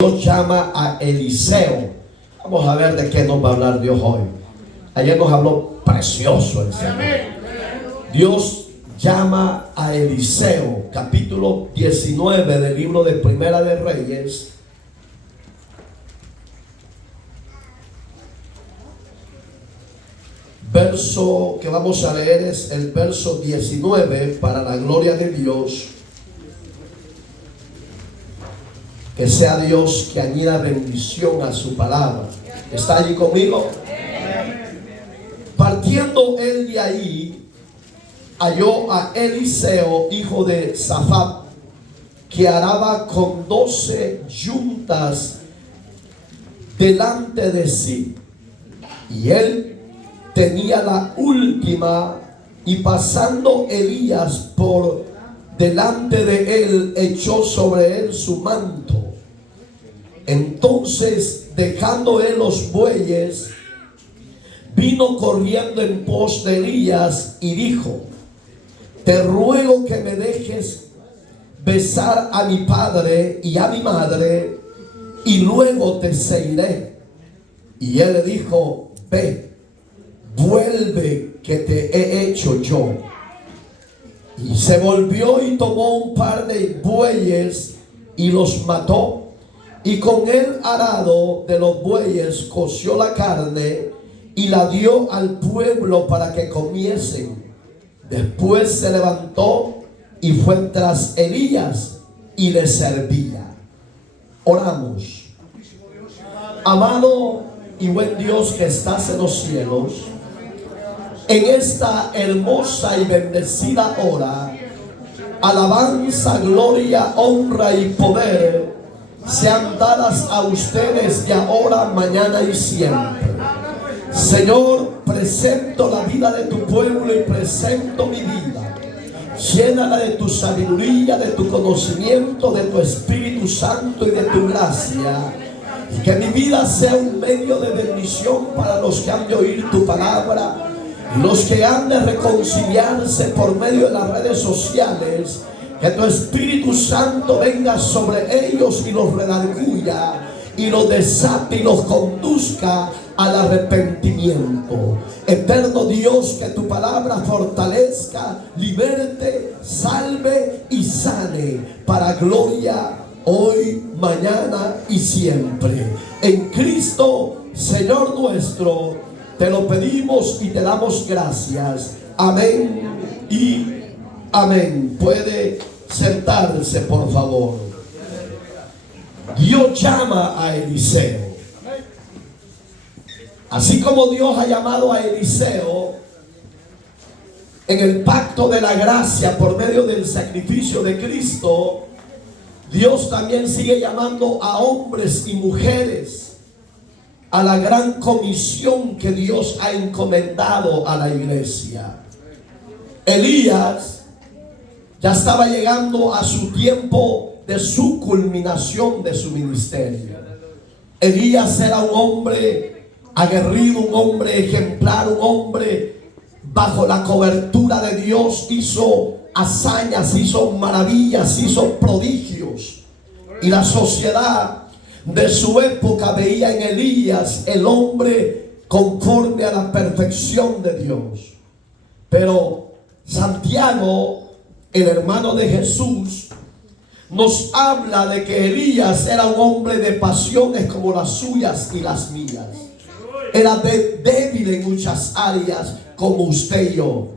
Dios llama a Eliseo. Vamos a ver de qué nos va a hablar Dios hoy. Ayer nos habló precioso el Señor. Dios llama a Eliseo, capítulo 19 del libro de Primera de Reyes. Verso que vamos a leer es el verso 19 para la gloria de Dios. Que sea Dios que añada bendición a su palabra. ¿Está allí conmigo? Partiendo él de ahí, halló a Eliseo, hijo de Safat, que araba con 12 yuntas delante de sí. Y él tenía la última, y pasando Elías por delante de él, echó sobre él su manto. Entonces, dejando él los bueyes, vino corriendo en pos de Elías y dijo: te ruego que me dejes besar a mi padre y a mi madre, y luego te seguiré. Y él le dijo: ve, vuelve, que te he hecho yo. Y se volvió y tomó un par de bueyes y los mató. Y con el arado de los bueyes coció la carne y la dio al pueblo para que comiesen. Después se levantó y fue tras Elías y le servía. Oramos. Amado y buen Dios que estás en los cielos, en esta hermosa y bendecida hora, alabanza, gloria, honra y poder sean dadas a ustedes de ahora, mañana y siempre. Señor, presento la vida de tu pueblo y presento mi vida. Llénala de tu sabiduría, de tu conocimiento, de tu Espíritu Santo y de tu gracia. Y que mi vida sea un medio de bendición para los que han de oír tu palabra, los que han de reconciliarse por medio de las redes sociales. Que tu Espíritu Santo venga sobre ellos y los redarguya y los desate y los conduzca al arrepentimiento. Eterno Dios, que tu palabra fortalezca, liberte, salve y sane para gloria hoy, mañana y siempre. En Cristo, Señor nuestro, te lo pedimos y te damos gracias. Amén y amén. Puede sentarse, por favor. Dios llama a Eliseo. Así como Dios ha llamado a Eliseo en el pacto de la gracia por medio del sacrificio de Cristo, Dios también sigue llamando a hombres y mujeres a la gran comisión que Dios ha encomendado a la iglesia. Elías ya estaba llegando a su tiempo de su culminación de su ministerio. Elías era un hombre aguerrido, un hombre ejemplar, un hombre bajo la cobertura de Dios. Hizo hazañas, hizo maravillas, hizo prodigios. Y la sociedad de su época veía en Elías el hombre conforme a la perfección de Dios. Pero Santiago, el hermano de Jesús, nos habla de que Elías era un hombre de pasiones como las suyas y las mías. Era débil en muchas áreas como usted y yo.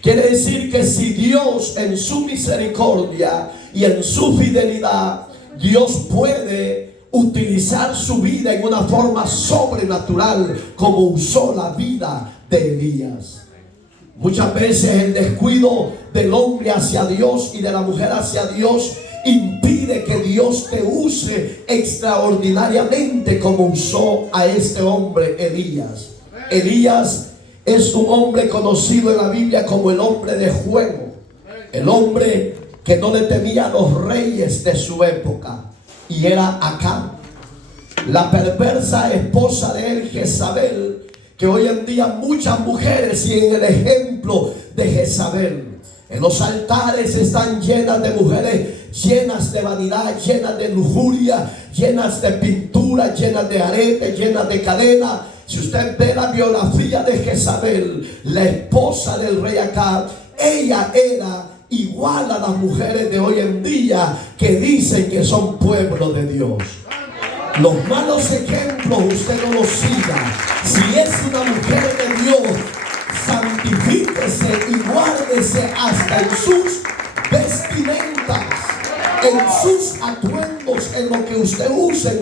Quiere decir que si Dios en su misericordia y en su fidelidad, Dios puede utilizar su vida en una forma sobrenatural como usó la vida de Elías. Muchas veces el descuido del hombre hacia Dios y de la mujer hacia Dios impide que Dios te use extraordinariamente como usó a este hombre Elías. Elías es un hombre conocido en la Biblia como el hombre de fuego, el hombre que no le temía a los reyes de su época, y era Acab, la perversa esposa de él, Jezabel, que hoy en día muchas mujeres siguen el ejemplo de Jezabel. En los altares están llenas de mujeres, llenas de vanidad, llenas de lujuria, llenas de pintura, llenas de aretes, llenas de cadenas. Si usted ve la biografía de Jezabel, la esposa del rey Acab, ella era igual a las mujeres de hoy en día que dicen que son pueblo de Dios. Los malos ejemplos usted no los siga. Si es una mujer de Dios, santifíquese y guárdese hasta en sus vestimentas, en sus atuendos, en lo que usted usa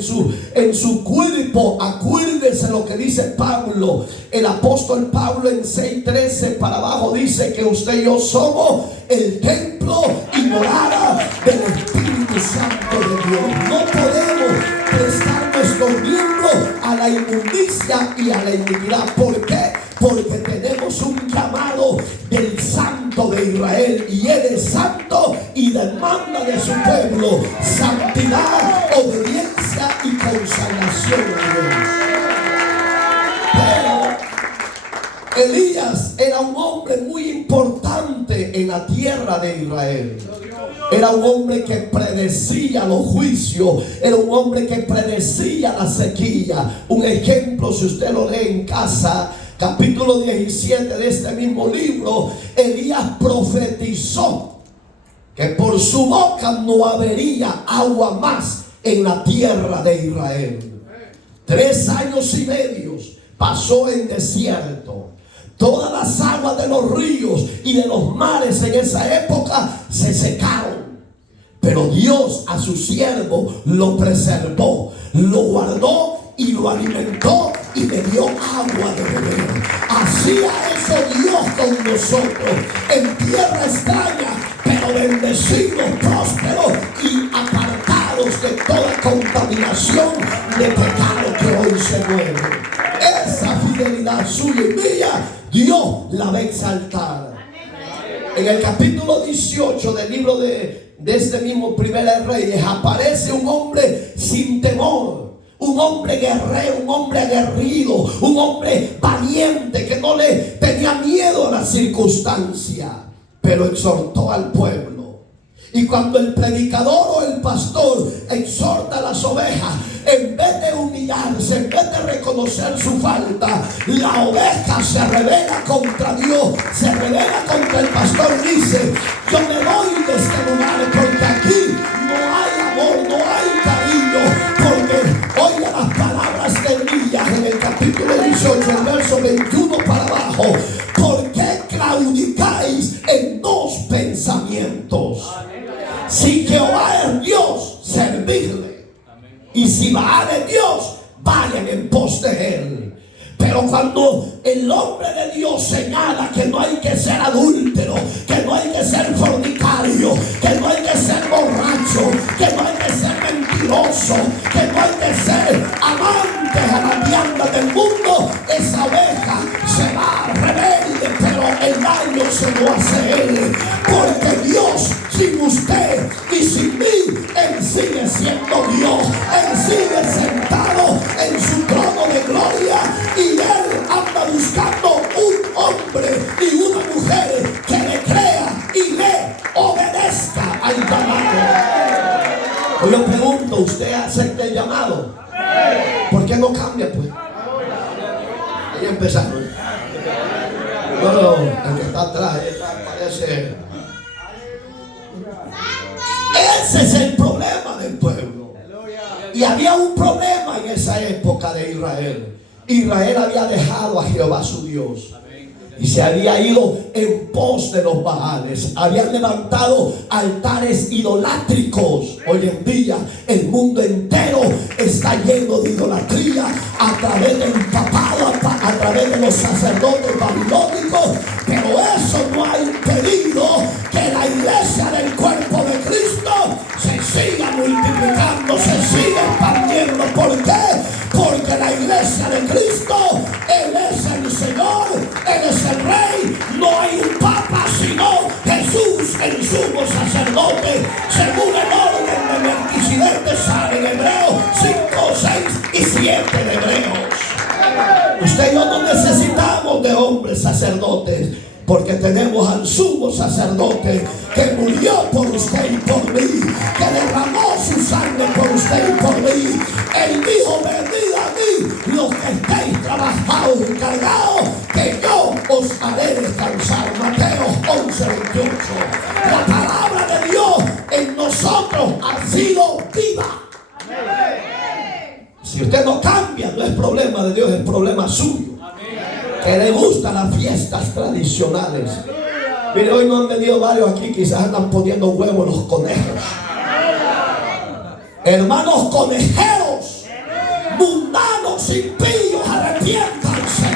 en su cuerpo. Acuérdese lo que dice Pablo, el apóstol Pablo, en 6:13 para abajo, dice que usted y yo somos el templo y morada del Espíritu Santo de Dios. No podemos prestar nuestros miembros a la inmundicia y a la iniquidad. ¿Por qué? Porque tenemos un llamado del Santo de Israel, y Él es santo y demanda de su pueblo santidad, obediencia y consagración a Dios. Pero Elías era un hombre muy importante en la tierra de Israel. Era un hombre que predecía los juicios. Era un hombre que predecía la sequía. Un ejemplo, si usted lo lee en casa, capítulo 17 de este mismo libro, Elías profetizó que por su boca no habría agua más en la tierra de Israel. 3 años y medio pasó en desierto. Todas las aguas de los ríos y de los mares en esa época se secaron. Pero Dios a su siervo lo preservó, lo guardó y lo alimentó y le dio agua de beber. Así ha hecho Dios con nosotros, en tierra extraña, pero bendecidos, prósperos y apartados de toda contaminación de pecado que hoy se mueve. Esa fidelidad suya y mía, Dios la va a exaltar. En el capítulo 18 del libro de este mismo Primera de Reyes, aparece un hombre sin temor, un hombre guerrero, un hombre aguerrido, un hombre valiente que no le tenía miedo a la circunstancia, pero exhortó al pueblo. Y cuando el predicador o el pastor exhorta a las ovejas, en vez de humillarse, en vez de reconocer su falta, la oveja se rebela contra Dios, se rebela contra el pastor. Dice: yo me voy de este lugar porque aquí no hay amor, no hay cariño. Porque oiga las palabras de Elías en el capítulo 18, el verso 21 para abajo: ¿por qué claudicáis en 2 pensamientos? Si Jehová es Dios, servidle. Y si Baal es Dios, vayan en pos de él. Pero cuando el hombre de Dios señala que no hay que ser adúltero, que no hay que ser fornicario, que no hay que ser borracho, que no hay que ser mentiroso, que no hay que ser amante a la vianda del mundo, esa oveja se va rebelde, pero el daño se lo hace él. Porque Dios, sin usted y sin mí, Él sigue siendo Dios. Él sigue sentado en su trono de gloria, y Él anda buscando un hombre y una mujer que le crea y le obedezca al llamado. Hoy yo pregunto: ¿usted acepta el llamado? ¿Por qué no cambia, pues? Ahí empezaron. No, el que está atrás parece. Ese es el problema del pueblo. Y había un problema en esa época de Israel. Israel había dejado a Jehová su Dios y se había ido en pos de los Baales. Habían levantado altares idolátricos. Hoy en día el mundo entero está lleno de idolatría a través del papado, a través de los sacerdotes babilónicos. Pero eso no ha impedido que la iglesia del cuerpo de Cristo se siga multiplicando, se siga expandiendo. ¿Por qué? Porque la iglesia de Cristo, Él es el Señor, Él es el Rey. No hay un papa, sino Jesús, el sumo sacerdote, según el orden de Melquisedec, de Sara, en Hebreos 5, 6 y 7 de Hebreos. Usted y yo no necesitamos de hombres sacerdotes, porque tenemos al sumo sacerdote que murió por usted y por mí, que derramó su sangre por usted y por mí. Él dijo: venid a mí los que estéis trabajados y cargados, que yo os haré descansar. Mateo 11:28. La palabra de Dios en nosotros ha sido viva. Si usted no cambia, no es problema de Dios, es problema suyo, que le gustan las fiestas tradicionales. Mire, hoy no han venido varios aquí, quizás andan poniendo huevos los conejos. Hermanos conejeros, mundanos, impíos, arrepiéntanse.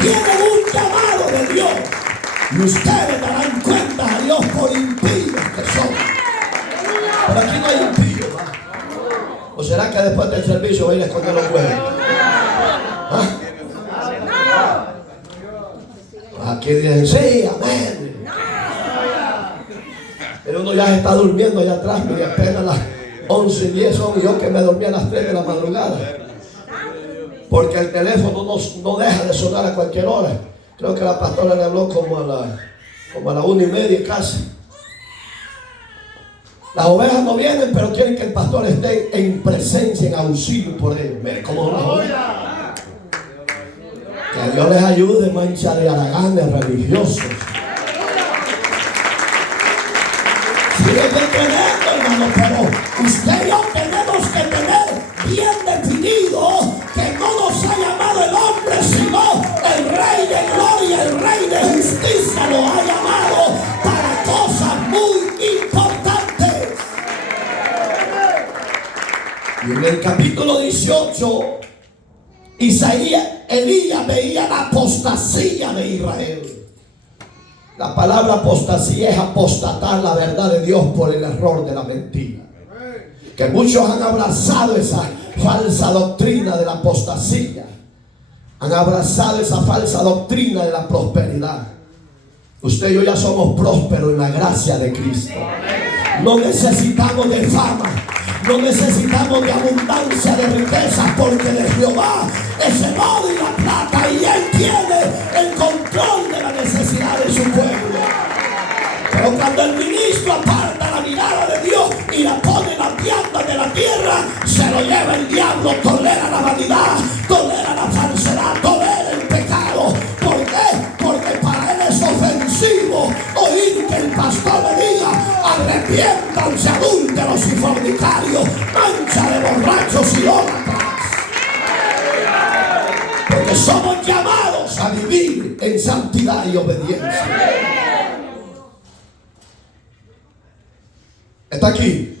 Tienen un llamado de Dios y ustedes darán cuenta a Dios por impíos que son. Pero aquí no hay impíos, ¿va? ¿O será que después del servicio va a ir a esconder los huevos? ¿Ah? Aquí dicen sí, amén. Pero uno ya está durmiendo allá atrás, y apenas las 11:10 son, y yo que me dormí a las 3 de la madrugada. Porque el teléfono no deja de sonar a cualquier hora. Creo que la pastora le habló como a la 1:30 casi. Las ovejas no vienen, pero quieren que el pastor esté en presencia, en auxilio por ellos. Mire cómo las ovejas. Que Dios les ayude, mancha de haraganes religiosos. Sigue entendiendo, hermano, pero usted y yo tenemos que tener bien definido que no nos ha llamado el hombre, sino el Rey de Gloria, el Rey de Justicia lo ha llamado para cosas muy importantes. Y en el capítulo 18, Elías veía la apostasía de Israel. La palabra apostasía es apostatar la verdad de Dios por el error de la mentira. Que muchos han abrazado esa falsa doctrina de la apostasía. Han abrazado esa falsa doctrina de la prosperidad. Usted y yo ya somos prósperos en la gracia de Cristo. No necesitamos de fama. No necesitamos de abundancia de riquezas, porque de Jehová es el oro y la plata, y Él tiene el control de la necesidad de su pueblo. Pero cuando el ministro aparta la mirada de Dios y la pone en las viandas de la tierra, se lo lleva el diablo. Tolera la vanidad, tolera la falsedad, tolera el pecado. ¿Por qué? Porque para él es ofensivo oír que el pastor le diga: arrepiéntanse, adúlteros y fornicarios, mancha de borrachos y idólatras. Porque somos llamados a vivir en santidad y obediencia. ¿Está aquí?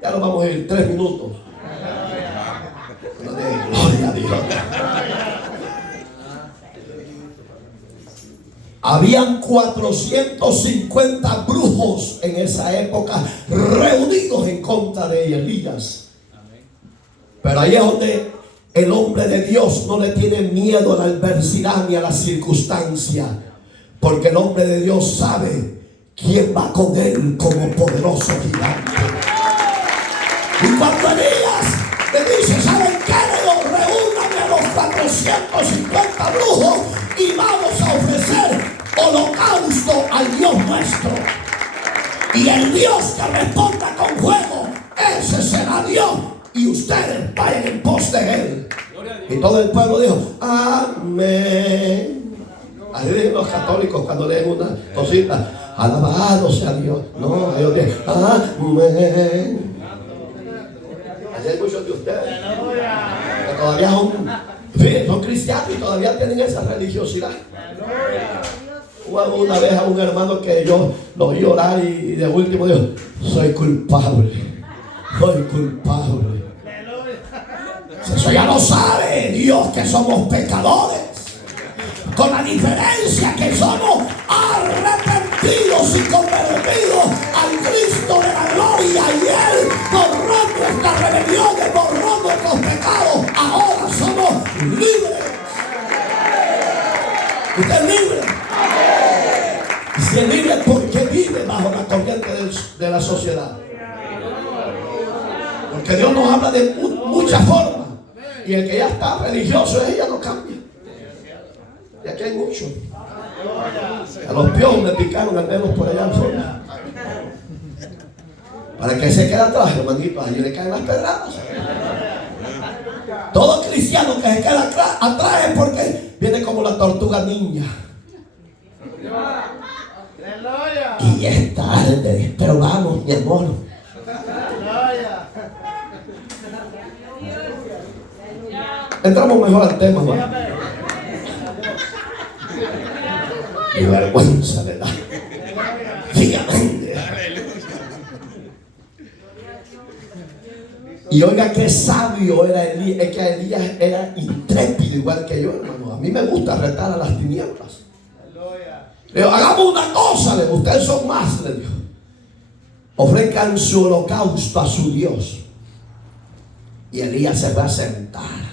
Ya nos vamos a ir 3 minutos. Gloria a Dios. Habían 450 brujos en esa época reunidos en contra de Elías. Pero ahí es donde el hombre de Dios no le tiene miedo a la adversidad ni a la circunstancia, porque el hombre de Dios sabe quién va con él como poderoso gigante. Y cuando Elías le dice: ¿saben qué? Reúnanme a los 450 brujos y vamos a ofrecer holocausto al Dios nuestro. Y el Dios que responda con fuego, ese será Dios, y ustedes vayan en pos de él. Y todo el pueblo dijo: amén. Así dicen los católicos cuando leen una cosita: alabado sea Dios. No, Dios dice: amén. Así hay muchos de ustedes que todavía son cristianos y todavía tienen esa religiosidad. Hubo una vez a un hermano que yo lo oí orar y de último dijo: soy culpable, soy culpable. Eso ya lo sabe Dios, que somos pecadores, con la diferencia que somos arrepentidos y convertidos al Cristo de la gloria, y Él borró nuestras rebeliones, borró nuestros pecados. Ahora somos libres. Usted es libre. Y si es libre, ¿por qué vive bajo la corriente de la sociedad? Porque Dios nos habla de muchas formas, y el que ya está religioso, ella no cambia. Ya hay muchos. A los piojos me picaron al menos por allá al fondo. ¿Para qué se queda atrás, hermanito? Allí le caen las pedradas. Todo cristiano que se queda atrás es porque viene como la tortuga niña. Y ya es tarde, pero vamos, mi amor. Entramos mejor al tema, ¿no? Y vergüenza le da. Fíjate. Y oiga qué sabio era Elías. Es que Elías era intrépido igual que yo, hermano. A mí me gusta retar a las tinieblas. Le digo, hagamos una cosa, le digo, ustedes son más, le digo. Ofrezcan su holocausto a su Dios. Y Elías se va a sentar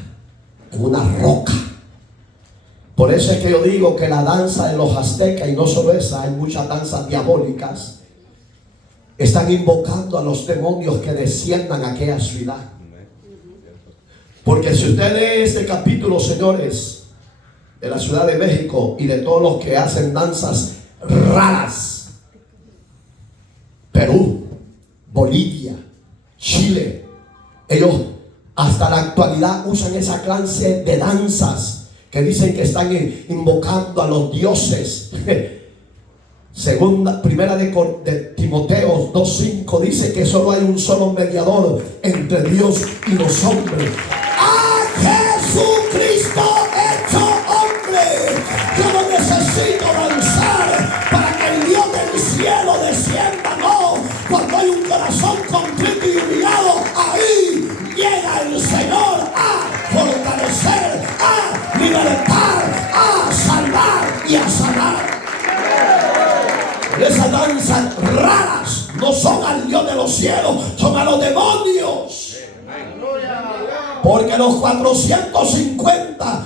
en una roca. Por eso es que yo digo que la danza de los aztecas, y no solo esa, hay muchas danzas diabólicas, están invocando a los demonios que desciendan a aquella ciudad. Porque si usted lee este capítulo, señores, de la Ciudad de México y de todos los que hacen danzas raras, Perú, Bolivia, Chile, ellos hasta la actualidad usan esa clase de danzas que dicen que están invocando a los dioses. Primera de Timoteo 2:5 dice que solo hay un solo mediador entre Dios y los hombres, ¡a Jesucristo hecho hombre! Yo no necesito danzar para que el Dios del cielo descienda, no. Cuando hay un corazón contrito y humillado, ahí llega el Señor a fortalecer, a libertar, a salvar y a sanar. Esas danzas raras no son al Dios de los cielos, son a los demonios. Porque los 450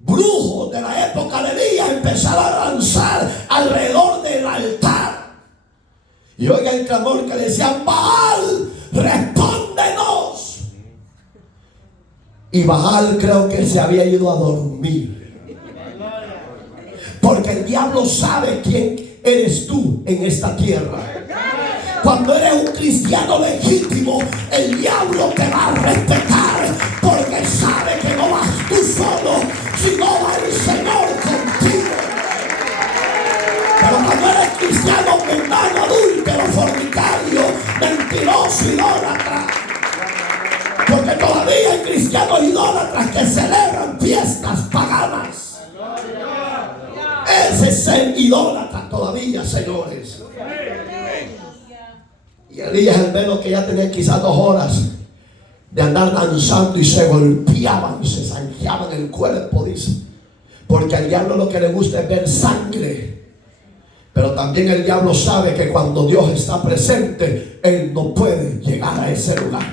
brujos de la época de Elías empezaron a danzar alrededor del altar. Y oiga el clamor que decían: Baal, respóndenos. Y Baal creo que se había ido a dormir. Porque el diablo sabe quién eres tú en esta tierra. Cuando eres un cristiano legítimo, el diablo te va a respetar, porque sabe que no vas tú solo, sino va el Señor contigo. Pero cuando eres cristiano mundano, adúltero, fornicario, mentiroso, idólatra, porque todavía hay cristianos idólatras que celebran fiestas paganas. Ese es ser idólatra todavía, señores. Y Elías, al menos que ya tenía quizás 2 horas de andar danzando, y se golpeaban y se zanjaban el cuerpo, dice. Porque al diablo lo que le gusta es ver sangre. Pero también el diablo sabe que cuando Dios está presente, él no puede llegar a ese lugar.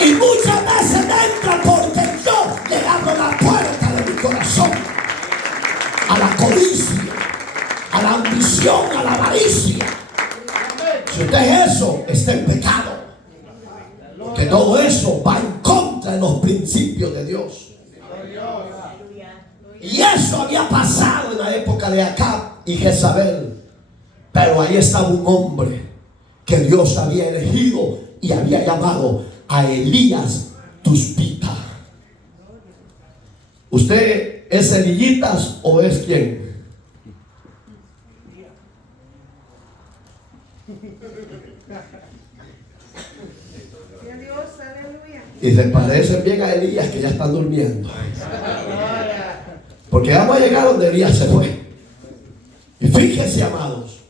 Y muchas veces entra porque yo le abro la puerta de mi corazón a la codicia, a la ambición, a la avaricia. Si usted es eso, está en pecado, porque todo eso va en contra de los principios de Dios. Y eso había pasado en la época de Acab y Jezabel. Pero ahí estaba un hombre que Dios había elegido y había llamado a Elías Tuspita. ¿Usted es Elías o es quién? Y se parecen bien a Elías, que ya están durmiendo. Porque vamos a llegar donde Elías se fue. Y fíjense, amados,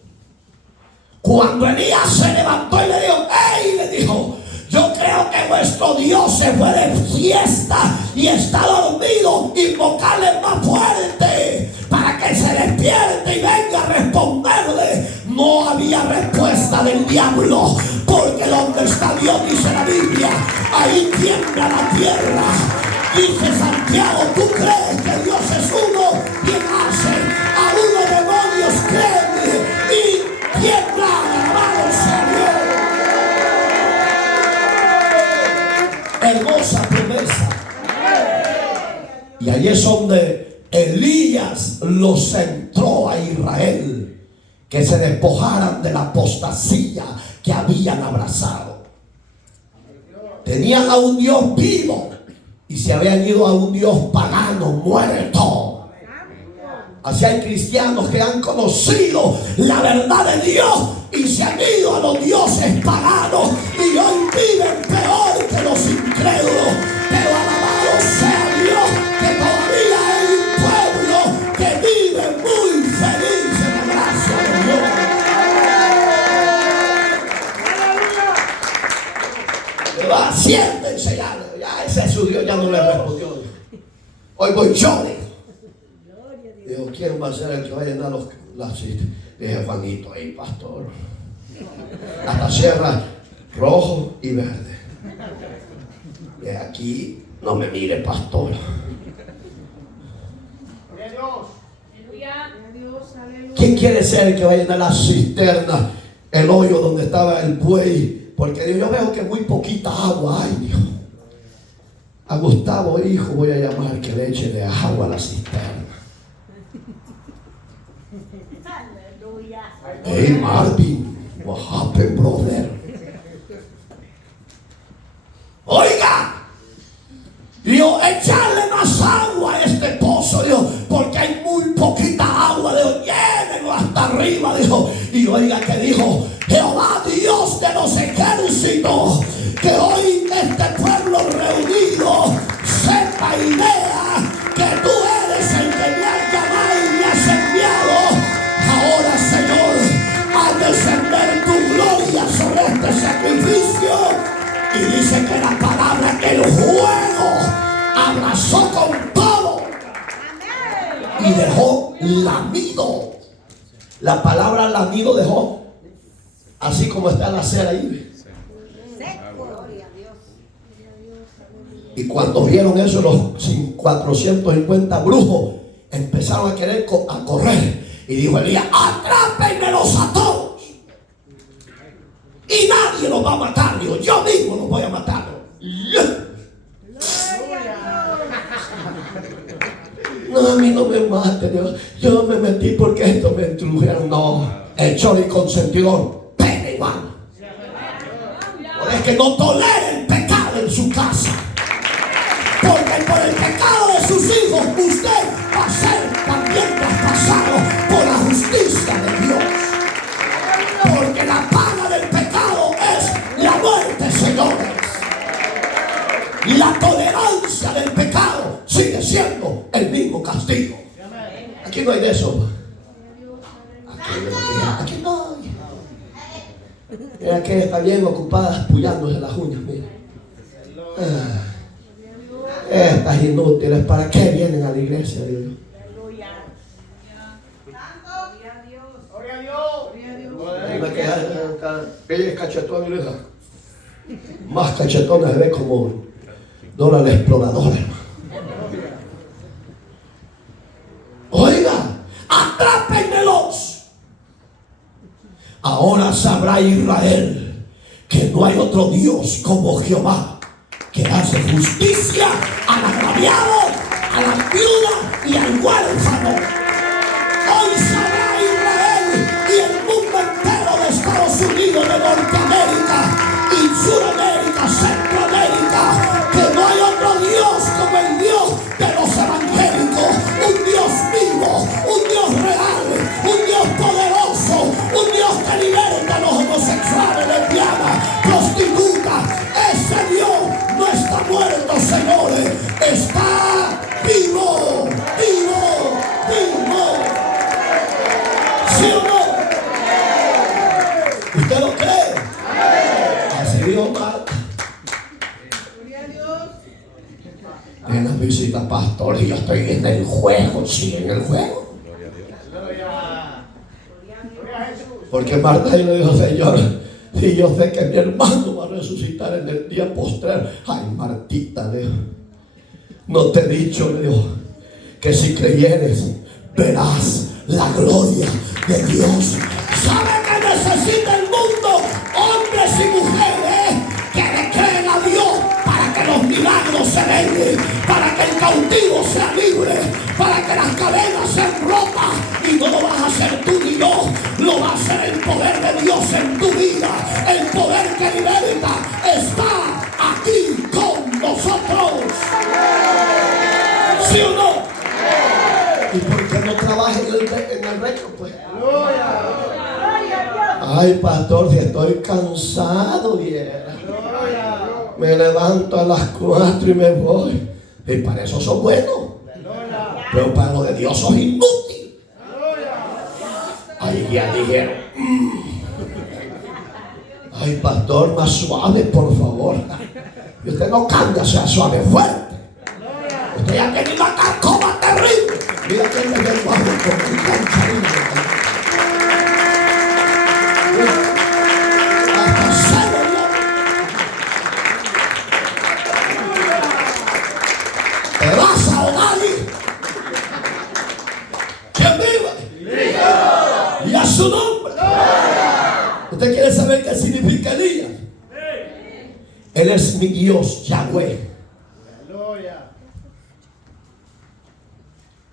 cuando Elías se levantó y le dijo: ¡Ey! Le dijo: yo creo que vuestro Dios se fue de fiesta y está dormido. Invocarle más fuerte para que se despierte y venga a responderle. No había respuesta del diablo, porque donde está Dios, dice la Biblia, ahí tiembla la tierra. Dice Santiago: ¿tú crees que Dios es uno? Bien hace. A uno demonios creen y tiemblan. Alabado sea Dios. Hermosa promesa. Y ahí es donde Elías los centró a Israel que se despojaran de la apostasía que habían abrazado. Tenían a un Dios vivo y se habían ido a un Dios pagano, muerto. Así hay cristianos que han conocido la verdad de Dios y se han ido a los dioses paganos y hoy viven peor que los incrédulos. Pero alabado sea Dios que todavía hay un pueblo que vive muy feliz en la gracia de Dios. Pero siéntense ya ese es su Dios, ya no le respondió. Hoy voy yo. Digo, ¿quién va a ser el que va a llenar las citas? Dije, Juanito, ahí, pastor. Hasta cierra rojo y verde. Y aquí no me mire, pastor. ¿Quién quiere ser el que va a llenar la cisterna, el hoyo donde estaba el buey? Porque Dios, yo veo que muy poquita agua hay, Dios. A Gustavo, hijo, voy a llamar que le eche de agua a la cisterna. Hey Marvin, what happened, brother? Oiga, Dios, echarle más agua a este pozo, Dios, porque hay muy poquita agua, Dios, llévenlo hasta arriba, Dios. Y oiga que dijo Jehová, Dios de los ejércitos, que hoy este pueblo reunido sepa y vea que tú eres el que me has llamado y me has enviado. Ahora, Señor, al descender tu gloria sobre este sacrificio, y dice que la palabra que el fuego abrazó con todo y dejó lamido. La palabra lamido dejó así como está la cera ahí. Y cuando vieron eso, los 450 brujos empezaron a querer a correr. Y dijo Elías, atrápenmelos a todos. Y nadie los va a matar. Digo, yo mismo los voy a matar. No, a mí no me mate, Dios. Yo me metí porque esto me introdujeron. No, el chori consentidor, pene igual. Por es que no tolera el pecado en su casa. Porque por el pecado de sus hijos, usted va a ser también traspasado por la justicia de Dios. Porque la paga del pecado es la muerte, señores. Y la tolerancia del pecado sigue siendo el mismo castigo. Aquí no hay de eso. Aquí no hay. Mira que está bien ocupada pullándose las uñas, mira. Estas inútiles, ¿para qué vienen a la iglesia? Dios? Ella es cachetona, hija. Más cachetona se ve como Dora la exploradora, hermano. Oiga, atrápenmelos. Ahora sabrá Israel que no hay otro Dios como Jehová, que hace justicia al agraviado, a la viuda y al huérfano. Hoy sabrá Israel y el mundo entero de Estados Unidos, de Norteamérica y Sudamérica, Centroamérica, que no hay otro Dios como el Dios de los evangélicos, un Dios vivo, un Dios real, un Dios poderoso, un Dios que liberta a los homosexuales, lesbianas, prostitutas. Ese Dios no está muerto, señores, está vivo, vivo, vivo. ¿Sí o no? ¿Usted lo cree? Así dijo Marta. En la visita, pastor, y yo estoy en el juego, sí, en el juego. Porque Marta le dijo, Señor, y yo sé que mi hermano va a resucitar en el día postrero. Ay, Martita, le dijo, no te he dicho, le dijo, que si creyeres, verás la gloria de Dios. ¿Sabe que necesita el mundo? Hombres y mujeres que le creen a Dios para que los milagros se den, para que el cautivo sea libre, para que las cadenas sean rotas. Y no lo vas a hacer tú ni yo, lo va a hacer el poder de Dios en tu vida. El poder que liberta está aquí con nosotros. ¿Sí o no? ¿Y por qué no trabaja en el reino, pues? Ay, pastor, si estoy cansado, viera. Me levanto a las 4 y me voy. Y para eso sos bueno. Pero para lo de Dios sos inútil. Ay, ya dijeron. Ay, pastor, más suave, por favor. Y usted no cambia, sea suave, fuerte. Usted ya tiene una carcoma terrible. Mira que me vengo a con un gran cariño. Hasta cero, te vas a ahogar. ¿Quién vive? Y a su nombre. ¿Usted quiere saber qué significa Elías? Él es mi Dios, Yahweh.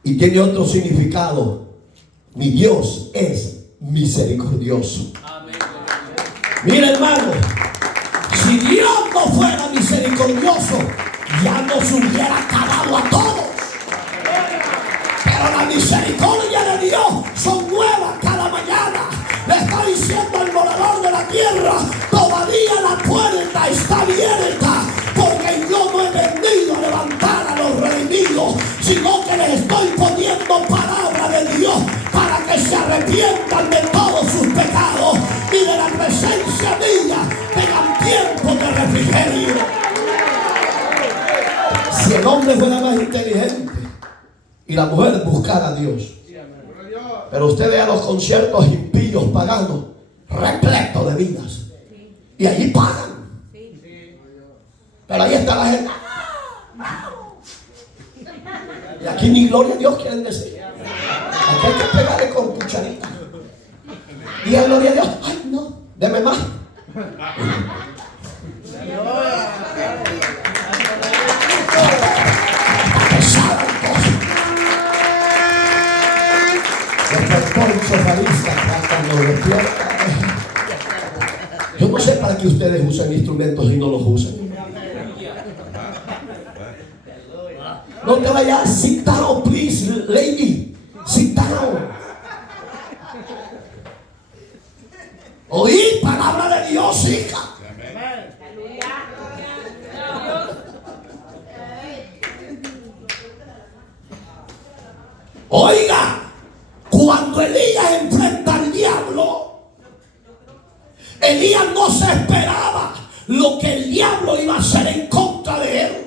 Y tiene otro significado. Mi Dios es misericordioso. Mira, hermano, si Dios no fuera misericordioso, ya nos hubiera acabado a todos. Pero la misericordia de Dios son nuevas cada mañana. Le está diciendo al morador de la tierra: todavía la puerta está abierta, porque yo no he venido a levantar a los redimidos, sino que les estoy poniendo palabra de Dios para que se arrepientan de todos sus pecados y de la presencia mía tengan tiempo de refrigerio. Si el hombre fuera más inteligente y la mujer buscara a Dios, pero usted ve a los conciertos impíos paganos repletos de vidas, y allí pagan, pero ahí está la gente. Y aquí ni gloria a Dios quieren decir. Aquí hay que pegarle con cucharita. Y a gloria a Dios. Ay, no, deme más. Los sofalistas tratan de despierta. Yo no sé para qué ustedes usan instrumentos y no los usan. No te vayas. Sit down, please, lady. Sit down. Oí palabra de Dios, hija. Oiga, cuando Elías enfrenta al diablo, Elías no se esperaba lo que el diablo iba a hacer en contra de él.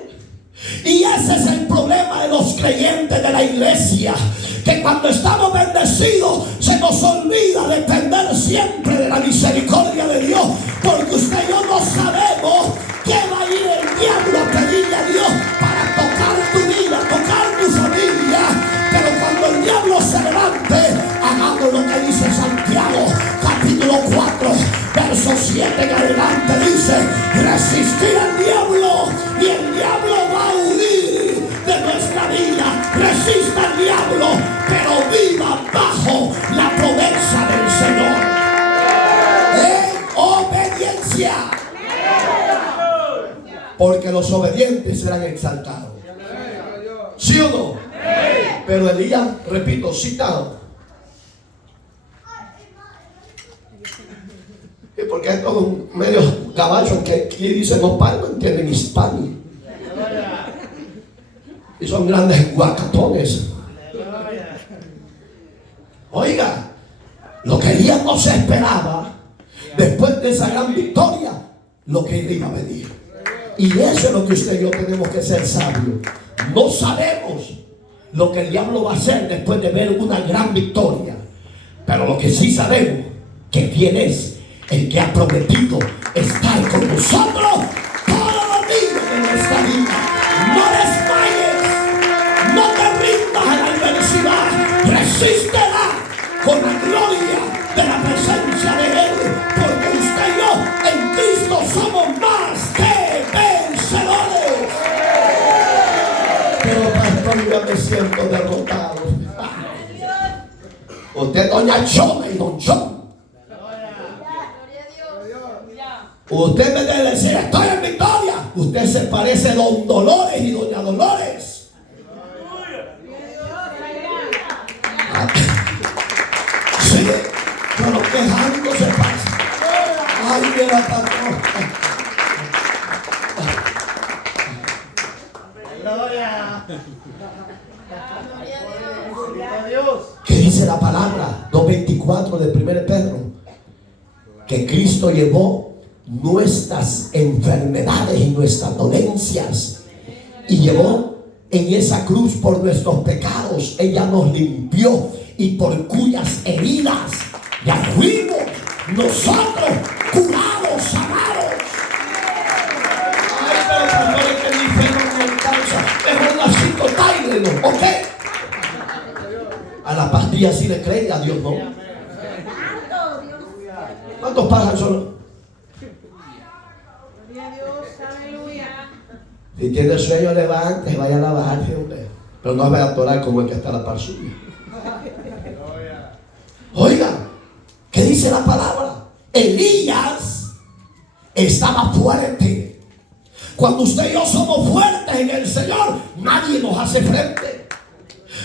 Y ese es el problema de los creyentes de la iglesia, que cuando estamos bendecidos se nos olvida depender siempre de la misericordia de Dios, porque usted y yo no sabemos qué va a ir el diablo a pedirle a Dios para tocar tu vida, tocar tu familia. Pero cuando el diablo se levante, hagamos lo que dice Santiago capítulo 4 verso 7 en adelante. Dice: resistir al diablo y el diablo va a huir de nuestra vida. Resista al diablo, pero viva bajo la promesa del Señor en obediencia, porque los obedientes serán exaltados. ¿Sí o no? Pero Elías, repito, citado. Y porque estos son medios gabachos que aquí dicen no pagan, no entienden hispano. Y son grandes guacatones. Oiga, lo que Elías no se esperaba, después de esa gran victoria, lo que iba a venir. Y eso es lo que usted y yo tenemos que ser sabios. No sabemos lo que el diablo va a hacer después de ver una gran victoria, pero lo que sí sabemos, que fiel es el que ha prometido estar con nosotros todos los días de nuestra vida. No desmayes, no te rindas en la adversidad, resístela con la gloria de la presencia de Él, porque usted y yo en Cristo somos más que vencedores. Pero pastor, yo me siento derrotado. Usted es doña Chona y don Chon. Usted en vez de decir estoy en victoria, usted se parece a don Dolores y doña Dolores. Sí, pero quejándose pasa. Ay, mira, pastor. ¿Qué dice la palabra? 2:24 de 1 Pedro. Que Cristo llevó nuestras enfermedades y nuestras dolencias y llevó en esa cruz por nuestros pecados. Ella nos limpió y por cuyas heridas ya fuimos nosotros curados, sanados. Ay, pero pastor, es que el infierno no alcanza. Es un asito Tylenol, ¿ok? A la pastilla sí le creen, a Dios no. ¿Cuántos pasan solo? Si tiene sueño, levante, vaya a lavarse, hombre. Pero no vaya a atorar como el que está a la par suya. Oiga, ¿qué dice la palabra? Elías estaba fuerte. Cuando usted y yo somos fuertes en el Señor, nadie nos hace frente.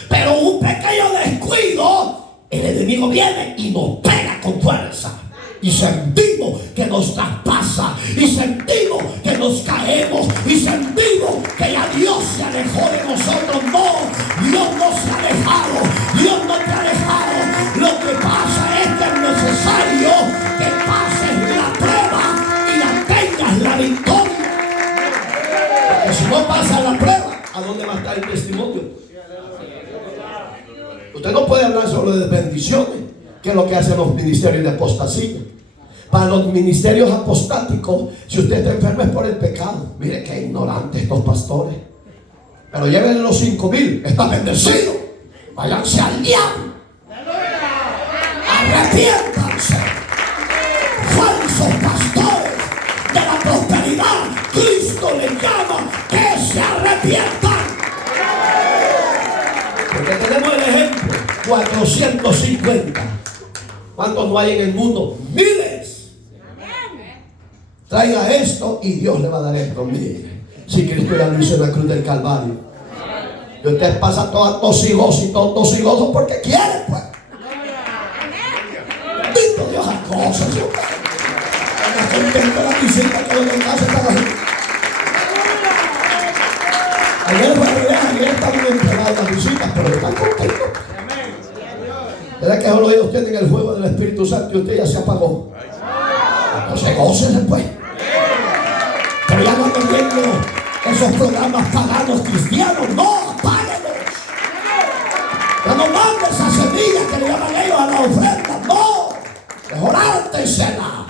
Pero un pequeño descuido, el enemigo viene y nos pega con fuerza. Y sentimos que nos traspasa, y sentimos que nos caemos, y sentimos que ya Dios se alejó de nosotros. No, Dios no se ha alejado, Dios no te ha alejado. Lo que pasa es que es necesario que pases la prueba y la tengas la victoria. Porque si no pasas la prueba, ¿a dónde va a estar el testimonio? Usted no puede hablar solo de bendiciones, que es lo que hacen los ministerios de apostasía. Para los ministerios apostáticos, si usted está enfermo es por el pecado. Mire qué ignorantes estos pastores. Pero llévenle los 5,000, está bendecido. Váyanse al diablo. Arrepiéntanse. Falsos pastores de la prosperidad. Cristo les llama que se arrepientan. Porque tenemos el ejemplo, 450. ¿Cuántos no hay en el mundo? Miles. Traiga esto y Dios le va a dar esto. Mire, si Cristo ya lo hizo en la cruz del Calvario. Y usted pasa todos tosigosos y todos tosigosos porque quiere, pues. Bendito Dios a cosas. La gente de la visita que lo que hace para la gente. Ayer estaban entregados las visitas, pero están contentos. ¿Verdad que solo ellos tienen el fuego del Espíritu Santo y usted ya se apagó? Entonces gócese pues. Pero ya no están viendo esos programas paganos cristianos. No, apáguenlos. Ya no manden esa semilla que le llaman ellos a la ofrenda. No, mejor ártensela.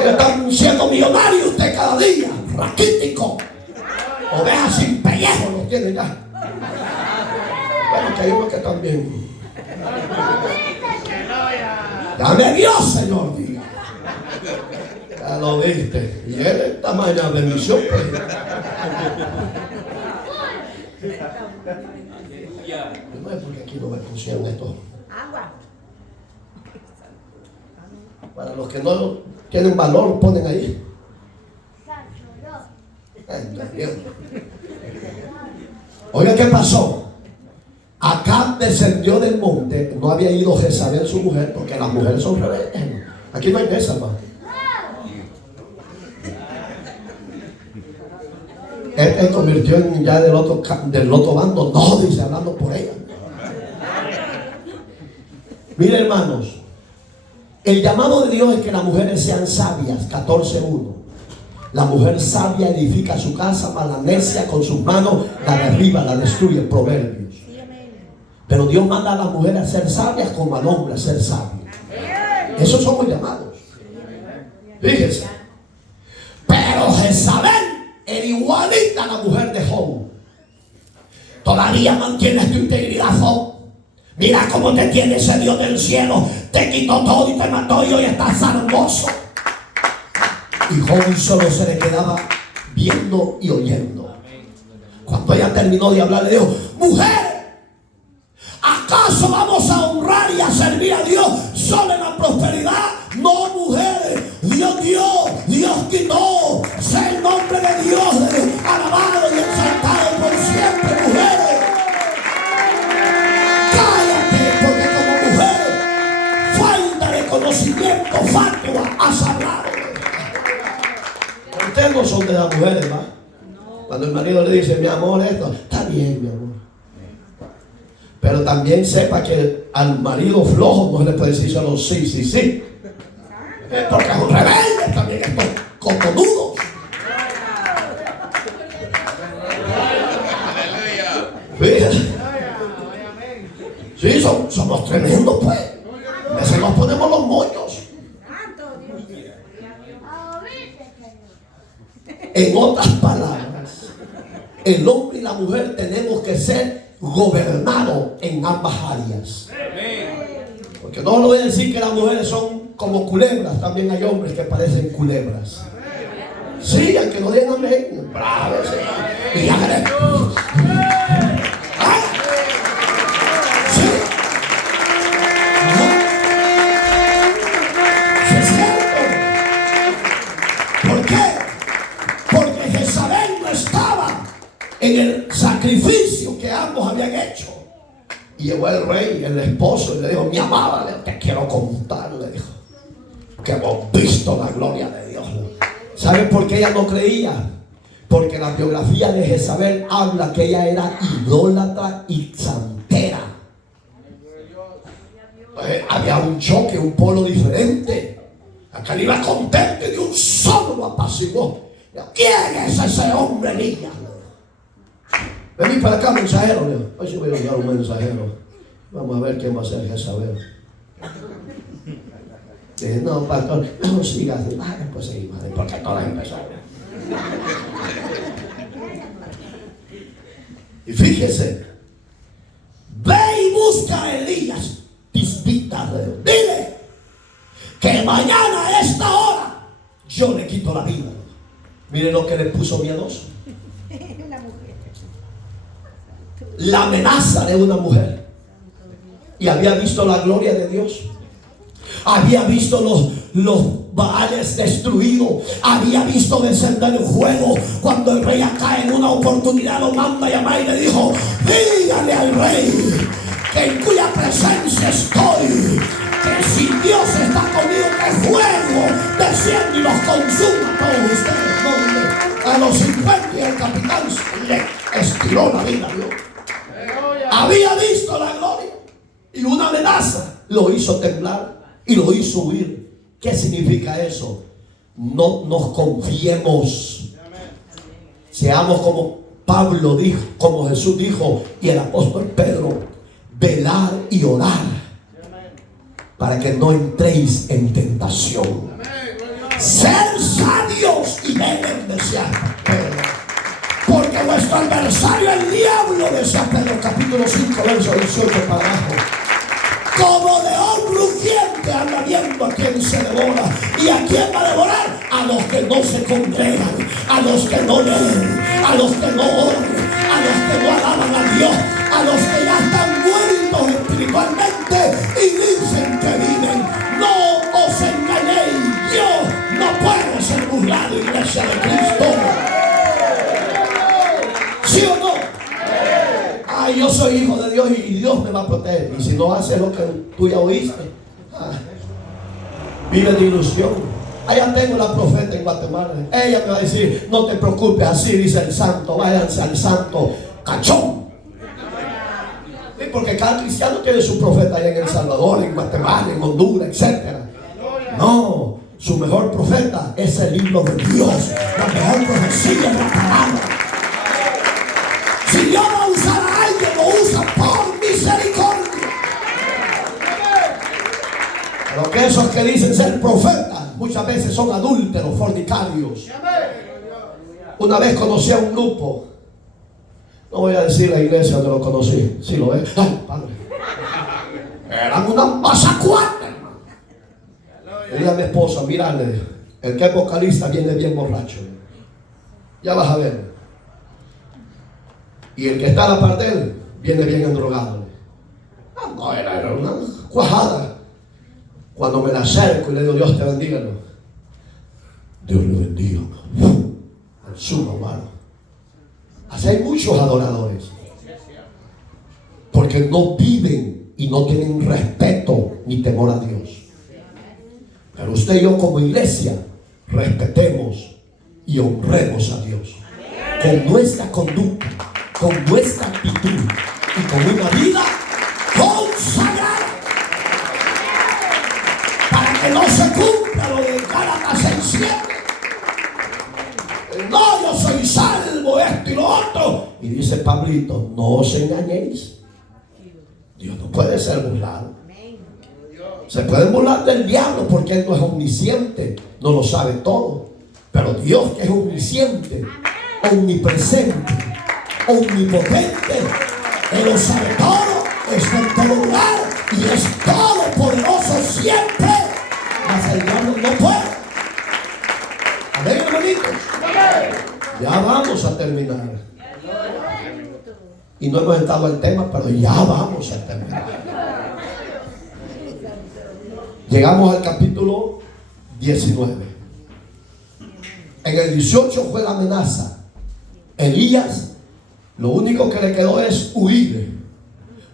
Ellos están siendo millonarios usted cada día. Raquítico. Ovejas sin pellejo los tienen ya. Bueno, que hay unos que también. Dame Dios, Señor, diga. Ya lo viste. Y él es tamaña bendición, pues. No es porque aquí no me pusieron esto. Para los que no tienen valor, ponen ahí. Oiga, ¿qué pasó? Acá descendió del monte. No había ido Jezabel su mujer, porque las mujeres son rebeldes. Aquí no hay mesa, hermano. Él se convirtió en ya del otro bando. No, dice, hablando por ella. Mire, hermanos, el llamado de Dios es que las mujeres sean sabias. 14:1. La mujer sabia edifica su casa, mas la necia con sus manos la derriba, la destruye. Proverbios. Pero Dios manda a las mujeres a ser sabias como al hombre a ser sabio. Esos somos llamados. Fíjese. Pero Jezabel era igualita a la mujer de Job. Todavía mantienes tu integridad, Job. Mira cómo te tiene ese Dios del cielo. Te quitó todo y te mató y hoy estás hermoso. Y Job solo se le quedaba viendo y oyendo. Cuando ella terminó de hablar, le dijo: mujer, ¿Acaso vamos a honrar y a servir a Dios solo en la prosperidad? No, mujeres. Dios quitó. Sea el nombre de Dios alabado y exaltado por siempre, mujeres. Cállate, porque como mujer, falta de conocimiento, fatua, has hablado. Ustedes no son de las mujeres, ¿va? Cuando el marido le dice, mi amor, esto, está bien, mi amor. Pero también sepa que al marido flojo no le puede decir solo sí, sí, sí. Porque es un rebelde también, estos coconudos. Sí, somos tremendos, pues. A veces nos ponemos los moños. En otras palabras, el hombre y la mujer tenemos que ser gobernados en ambas áreas. Porque no lo voy a decir que las mujeres son como culebras, también hay hombres que parecen culebras. Sí, aunque no digan amén. Bravo, sí. Y ya en el sacrificio que ambos habían hecho. Y llegó el rey, el esposo, y le dijo, mi amada, te quiero contar, le dijo, que hemos visto la gloria de Dios. ¿Saben por qué ella no creía? Porque la biografía de Jezabel habla que ella era idólatra y santera. Había un choque, un polo diferente. Acá le iba contento y de un solo lo apaciguó. ¿Quién es ese hombre, niña? Vení para acá, mensajero. Hoy sí voy a enviar un mensajero. Vamos a ver quién va a ser Jezabel. Dije, no, pastor, no sigas. Pues sí, madre, porque todas empezaron. Y fíjese, ve y busca a Elías, tisbita, dile que mañana a esta hora yo le quito la vida. Miren lo que le puso miedoso. La amenaza de una mujer. Y había visto la gloria de Dios. Había visto los Baales destruidos. Había visto descender el fuego. Cuando el rey acá en una oportunidad lo manda a llamar y le dijo, dígale al rey que en cuya presencia estoy, que si Dios está conmigo, que fuego desciende y los consuma a todos ustedes. A los 50 y el capitán le estiró la vida a Dios. Había visto la gloria y una amenaza lo hizo temblar y lo hizo huir. ¿Qué significa eso? No nos confiemos. Seamos como Pablo dijo, como Jesús dijo y el apóstol Pedro, velar y orar para que no entréis en tentación. Ser sabios y velen, decía Pedro. Porque vuestro adversario el diablo, decía Pedro capítulo 5 verso 18 para abajo, como león rugiente anda viendo a quien se devora. ¿Y a quién va a devorar? A los que no se congregan, a los que no leen, a los que no oran, a los que no alaban a Dios, a los que ya están muertos espiritualmente y dicen que viven. No os engañéis, Dios no puede ser burlado, iglesia de Cristo. ¿Sí o no? Ay, yo soy hijo de Dios y Dios me va a proteger. Y si no haces lo que tú ya oíste, vive de ilusión. Allá tengo la profeta en Guatemala. Ella me va a decir, no te preocupes, así dice el santo, váyanse al santo Cachón. Sí, porque cada cristiano tiene su profeta allá en El Salvador, en Guatemala, en Honduras, etc. No, su mejor profeta es el libro de Dios. La mejor profecía es la palabra. Si Dios va a usar a alguien, lo usa por misericordia. Pero que esos que dicen ser profetas muchas veces son adúlteros, fornicarios. Una vez conocí a un grupo, no voy a decir la iglesia donde lo conocí, si lo ves, ay, padre, eran unas masacuatas, hermano. Le dije a mi esposa, mírale, el que es vocalista viene bien borracho, ya vas a ver. Y el que está a la parte de él viene bien endrogado. No, era una cuajada. Cuando me la acerco y le digo, Dios te bendiga, no. Dios le bendiga. Al sumo, hermano. Así hay muchos adoradores. Porque no viven y no tienen respeto ni temor a Dios. Pero usted y yo como iglesia respetemos y honremos a Dios con nuestra conducta, con nuestra actitud y con una vida consagrada, para que no se cumpla lo de Gálatas 6:7. No, yo soy salvo, esto y lo otro. Y dice Pablito, no os engañéis. Dios no puede ser burlado. Se pueden burlar del diablo porque él no es omnisciente, no lo sabe todo. Pero Dios, que es omnisciente, omnipresente, omnipotente, él lo sabe todo, está en todo lugar y es todopoderoso siempre. Mas el diablo no puede. Amén, hermanitos. Ya vamos a terminar. Y no hemos entrado al tema, pero ya vamos a terminar. Llegamos al capítulo 19. En el 18 fue la amenaza. Elías, lo único que le quedó es huir.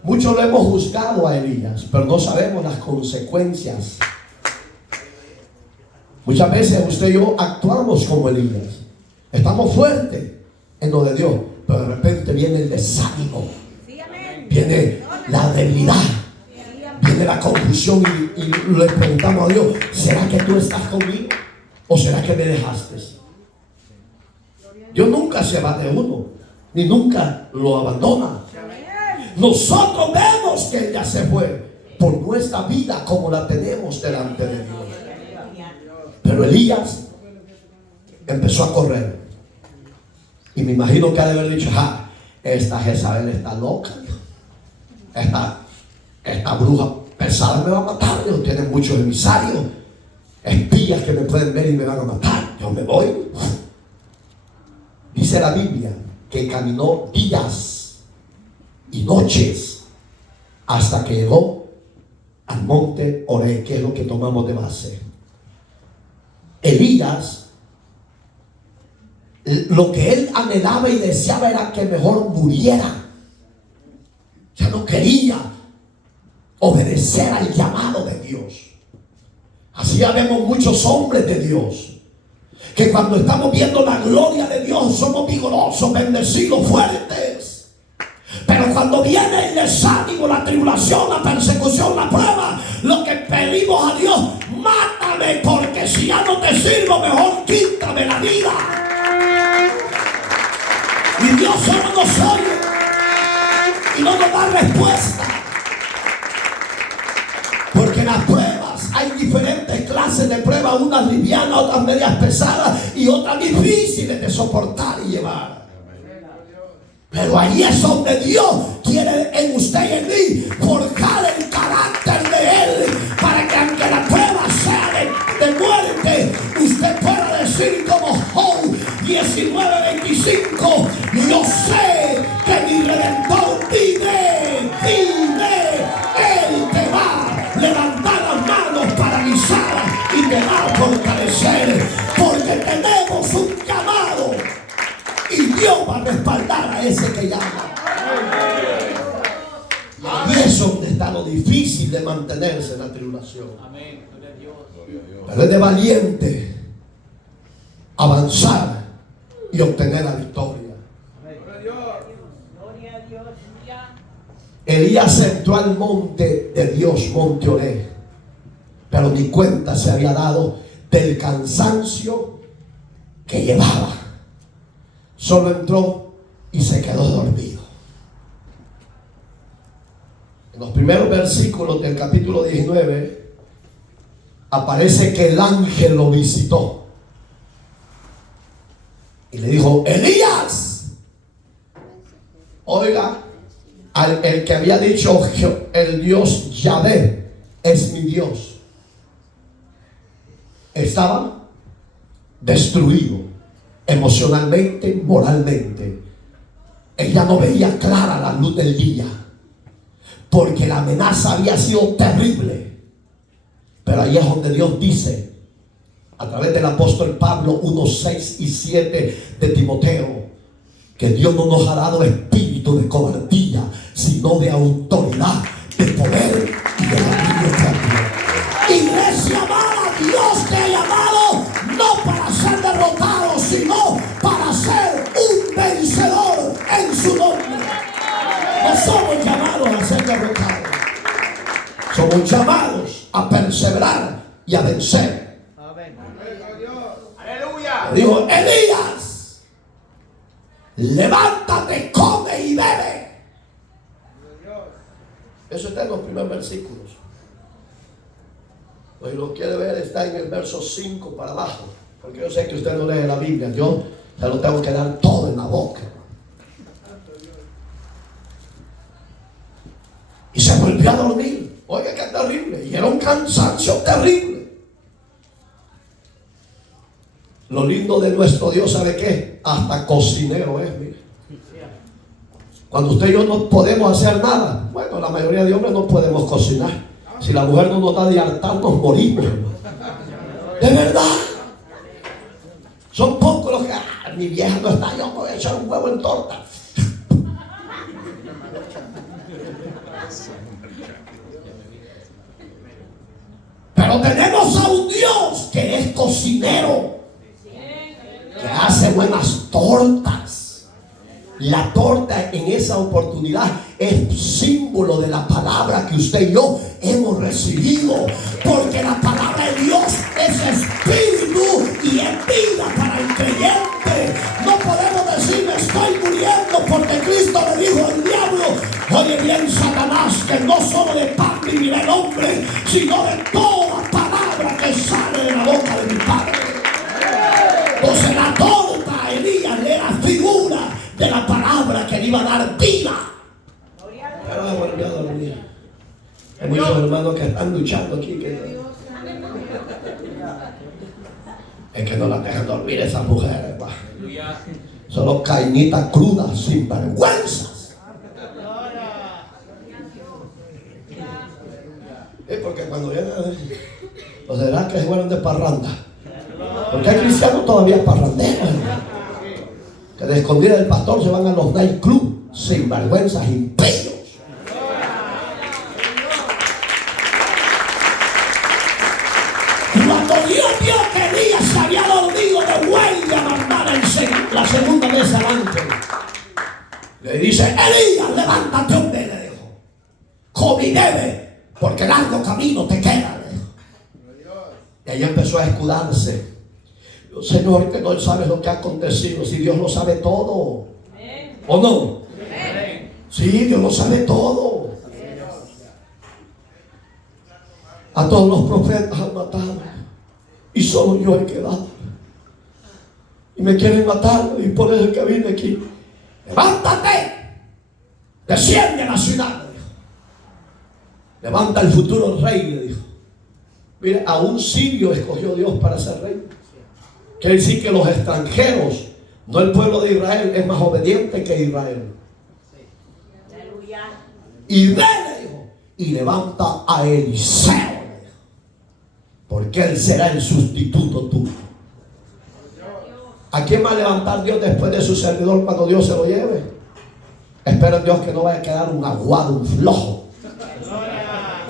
Muchos lo hemos juzgado a Elías, pero no sabemos las consecuencias. Muchas veces usted y yo actuamos como Elías. Estamos fuertes en lo de Dios, pero de repente viene el desánimo, viene la debilidad, viene la confusión y le preguntamos a Dios, ¿será que tú estás conmigo? ¿O será que me dejaste? Dios nunca se va de uno, ni nunca lo abandona. Nosotros vemos que Él ya se fue por nuestra vida como la tenemos delante de Dios. Pero Elías empezó a correr. Y me imagino que ha de haber dicho, esta Jezabel está loca. Esta bruja pesada me va a matar. Dios tiene muchos emisarios, espías que me pueden ver y me van a matar. Yo me voy. Dice la Biblia que caminó días y noches hasta que llegó al monte Oré, que es lo que tomamos de base. Elías, lo que él anhelaba y deseaba era que mejor muriera. Ya no quería obedecer al llamado de Dios. Así ya vemos muchos hombres de Dios que cuando estamos viendo la gloria de Dios somos vigorosos, bendecidos, fuertes. Pero cuando viene el desánimo, la tribulación, la persecución, la prueba, lo que pedimos a Dios, mátame, porque si ya no te sirvo, mejor quítame la vida. Y Dios solo nos oye y no nos da respuesta. Porque las pruebas, hay diferentes clases de pruebas, unas livianas, otras medias pesadas y otras difíciles de soportar y llevar. Pero ahí es donde Dios quiere en usted y en mí forjar el carácter de Él, para que aunque la prueba sea de muerte, usted pueda decir como Job 19:25, yo sé que mi Redentor vive, Él te va a levantar las manos paralizadas y te va a fortalecer, porque tenemos un llamado y Dios va a respaldar a ese que llama. Y es donde está lo difícil de mantenerse en la tribulación. Pero es de valiente avanzar y obtener la victoria. Elías entró al monte de Dios, monte Oré, pero ni cuenta se había dado del cansancio que llevaba. Solo entró y se quedó dormido. En los primeros versículos del capítulo 19 aparece que el ángel lo visitó y le dijo, Elías. Oiga, el que había dicho el Dios Yahvé es mi Dios, estaba destruido emocionalmente, moralmente. Ella no veía clara la luz del día, porque la amenaza había sido terrible. Pero ahí es donde Dios dice, a través del apóstol Pablo, 1:6 y 7 de Timoteo, que Dios no nos ha dado espíritu de cobardía, sino de autoridad, de poder y de dominio propio. Iglesia amada, Dios te ha llamado no para ser derrotado, sino para ser un vencedor en su nombre. No somos llamados a ser derrotados, somos llamados a perseverar y a vencer. Aleluya. Dijo Elías: levántate, come y bebe. Eso está en los primeros versículos. Si lo quiere ver, está en el verso 5 para abajo. Porque yo sé que usted no lee la Biblia. Yo se lo tengo que dar todo en la boca. Y se volvió a dormir. Oiga, qué terrible. Y era un cansancio terrible. Lo lindo de nuestro Dios, ¿sabe qué? Hasta cocinero es, mire. Cuando usted y yo no podemos hacer nada, bueno, la mayoría de hombres no podemos cocinar. Si la mujer no nos da de hartar, nos morimos. De verdad. Son pocos los que, mi vieja no está, yo voy a echar un huevo en torta. Pero tenemos a un Dios que es cocinero, que hace buenas tortas. La torta en esa oportunidad es símbolo de la palabra que usted y yo hemos recibido, porque la palabra de Dios es espíritu y es vida para el creyente. No podemos decir me estoy muriendo, porque Cristo le dijo al diablo: oye bien, Satanás, que no solo de pan vivirá el hombre, sino de toda palabra que sale de la boca de mi Padre. Entonces la torta a Elías era figura de la palabra que le iba a dar vida. Pero me volvió a dormir. Hay muchos hermanos que están luchando aquí, es que no las dejan dormir esas mujeres, va. Solo cainitas crudas, sin vergüenzas. Es porque cuando vienen a ver, pues será que se fueron de parranda. Porque hay cristianos todavía parranderos, que de escondida del pastor se van a los night club, sin vergüenzas, impíos. Cuando Dios vio que Elías se había dormido, de vuelta a mandar la segunda vez al ángel. Le dice: Elías, levántate, hombre, le dijo. Come y bebe, porque largo camino te queda, le dijo. Y ahí empezó a escudarse. Señor, que no sabes lo que ha acontecido. Si Dios lo sabe todo, ¿o no? Sí, Dios lo sabe todo. A todos los profetas han matado y solo yo he quedado. Y me quieren matar, y por eso es que vine aquí. Levántate, desciende a la ciudad, le dijo. Levanta el futuro rey, le dijo. Mire, a un sirio escogió Dios para ser rey. Quiere decir que los extranjeros, no el pueblo de Israel, es más obediente que Israel. Y ve, le dijo, y levanta a Eliseo, le dijo, porque él será el sustituto tuyo. ¿A quién va a levantar Dios después de su servidor cuando Dios se lo lleve? Espero en Dios que no vaya a quedar un aguado, un flojo,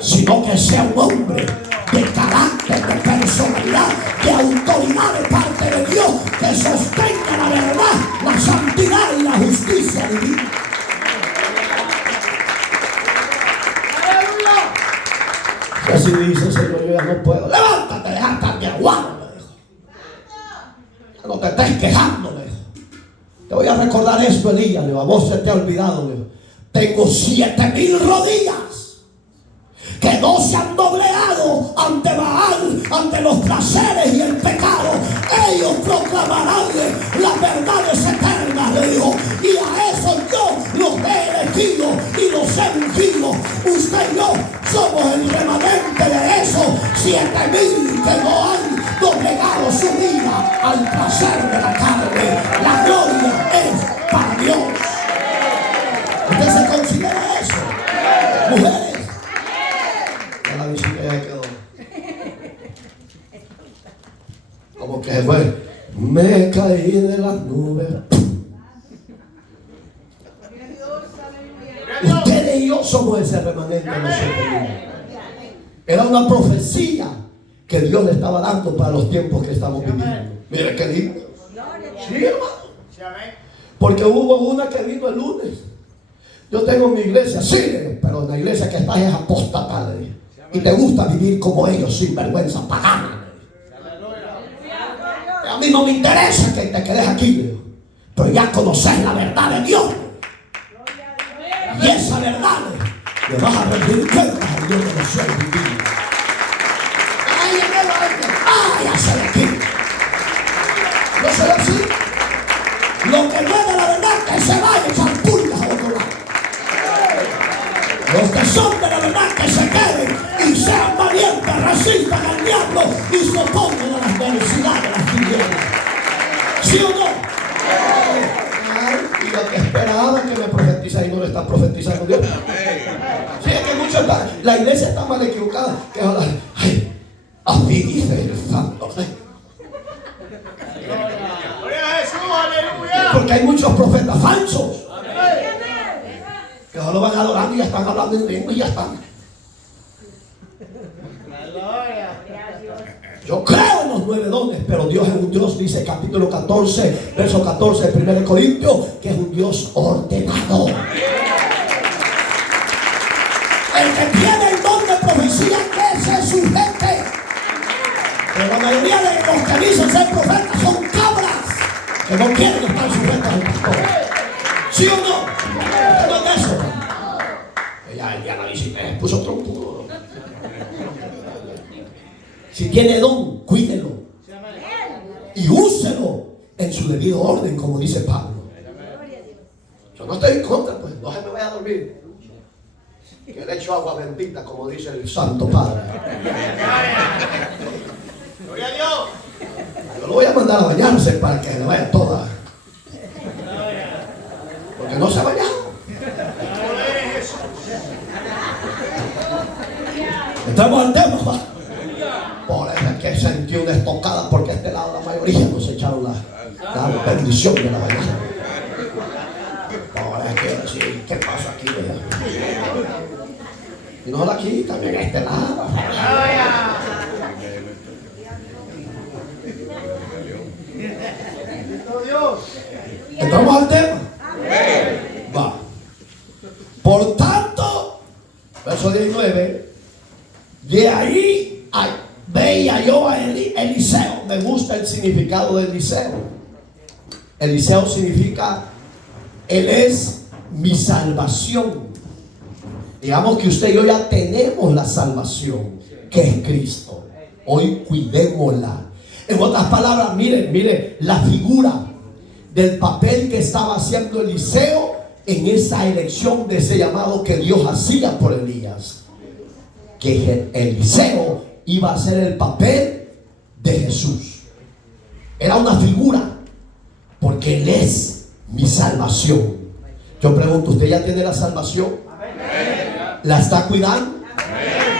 sino que sea un hombre de carácter, de personalidad, de autoridad de parte de Dios, que sostenga la verdad, la santidad y la justicia divina. Y así dice: Señor, yo ya no puedo. Levántate, deja de estar de aguado, me dijo. Ya no te estés quejando, me dijo. Te voy a recordar esto, Elías, le dijo. A vos se te ha olvidado, me dijo. Tengo 7,000 rodillas que no se han doblegado ante Baal, ante los placeres y el pecado. Ellos proclamarán las verdades eternas, le dijo. Y a eso yo los he elegido y los he ungido. Usted y yo somos el remanente de esos 7,000 que no han doblegado su vida al placer de la carne. La gloria es para Dios. ¿Usted se considera eso? Mujer, Como que bueno, me caí de las nubes. Ustedes y yo somos ese remanente de nosotros. Era una profecía que Dios le estaba dando para los tiempos que estamos viviendo. Mire qué lindo. Sí, hermano. Porque hubo una que vino el lunes. Yo tengo mi iglesia, sí, pero en la iglesia que estás es apóstata. Y te gusta vivir como ellos, sin vergüenza, pagana. A mí no me interesa que te quedes aquí, pero ya conoces la verdad de Dios. Y esa verdad le vas a rendir cuentas al Dios de los cielos divinos. Váyase de aquí. No soy así. Lo que no es de la verdad, que se vaya a echar pulgas a otro lado. Los que son de la verdad, que se queden y sean valientes, resistan al diablo y se opongan a las necesidades de las tinieblas. ¿Sí o no? Y lo que esperaba que me profetiza y no le está profetizando Dios. Sí, es que muchos están, la iglesia está mal equivocada. Que ahora, ay, así dice el santo rey. Porque hay muchos profetas falsos que solo van adorando y ya están hablando en lengua y ya están. Yo creo en los 9 dones, pero Dios es un Dios, dice capítulo 14, verso 14 de 1 Corintios, que es un Dios ordenado. El que tiene el don de profecía, que se sujete. Pero la mayoría de los que dicen ser profetas son cabras que no quieren estar sujetas al pastor. ¿Sí o no? ¿Qué no es eso? Ella la visita, puso tronco. Si tiene don, cuídelo y úselo en su debido orden, como dice Pablo. Yo no estoy en contra, pues no se me vaya a dormir. Que le echo agua bendita, como dice el Santo Padre. Gloria a Dios. Yo lo voy a mandar a bañarse para que le vaya toda. Porque no se ha bañado. Entramos al tema, ¿va? Por eso es que sentí una estocada, porque a este lado la mayoría nos echaron la bendición de la mañana. Por eso es que sí, ¿qué pasa aquí? Y no aquí, también a este lado. Entramos al tema. Va. Por tanto, verso 19, de ahí veía yo a Eliseo. Me gusta el significado de Eliseo. Eliseo significa, él es mi salvación. Digamos que usted y yo ya tenemos la salvación, que es Cristo. Hoy cuidémosla. En otras palabras, mire la figura del papel que estaba haciendo Eliseo en esa elección de ese llamado que Dios hacía por Elías. Que Eliseo iba a hacer el papel de Jesús. Era una figura, porque Él es mi salvación. Yo pregunto, ¿usted ya tiene la salvación? ¿La está cuidando?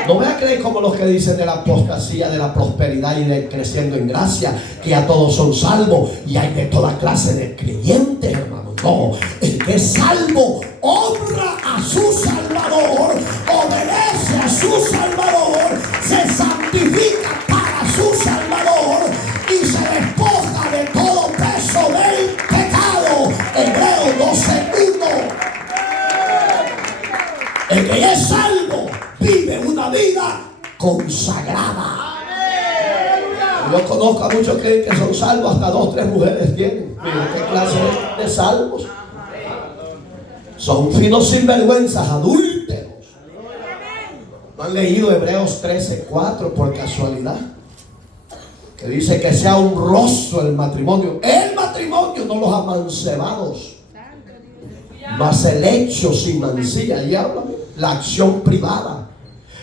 No voy a creer como los que dicen de la apostasía, de la prosperidad y de creciendo en gracia, que ya todos son salvos y hay de toda clase de creyentes, hermano. No, el que es salvo honra a su Salvador, obedece a su Salvador, se santifica para su Salvador y se despoja de todo peso del pecado. Hebreos 12:1. El que es salvo vive una vida consagrada. Yo conozco a muchos que son salvos, hasta 2 o 3 mujeres tienen. Mira qué clase de salvos. Son finos sinvergüenzas, adúlteros. ¿No han leído Hebreos 13:4 por casualidad? Que dice que sea honroso el matrimonio. El matrimonio, no los amancebados, mas el hecho sin mancilla. Y habla la acción privada.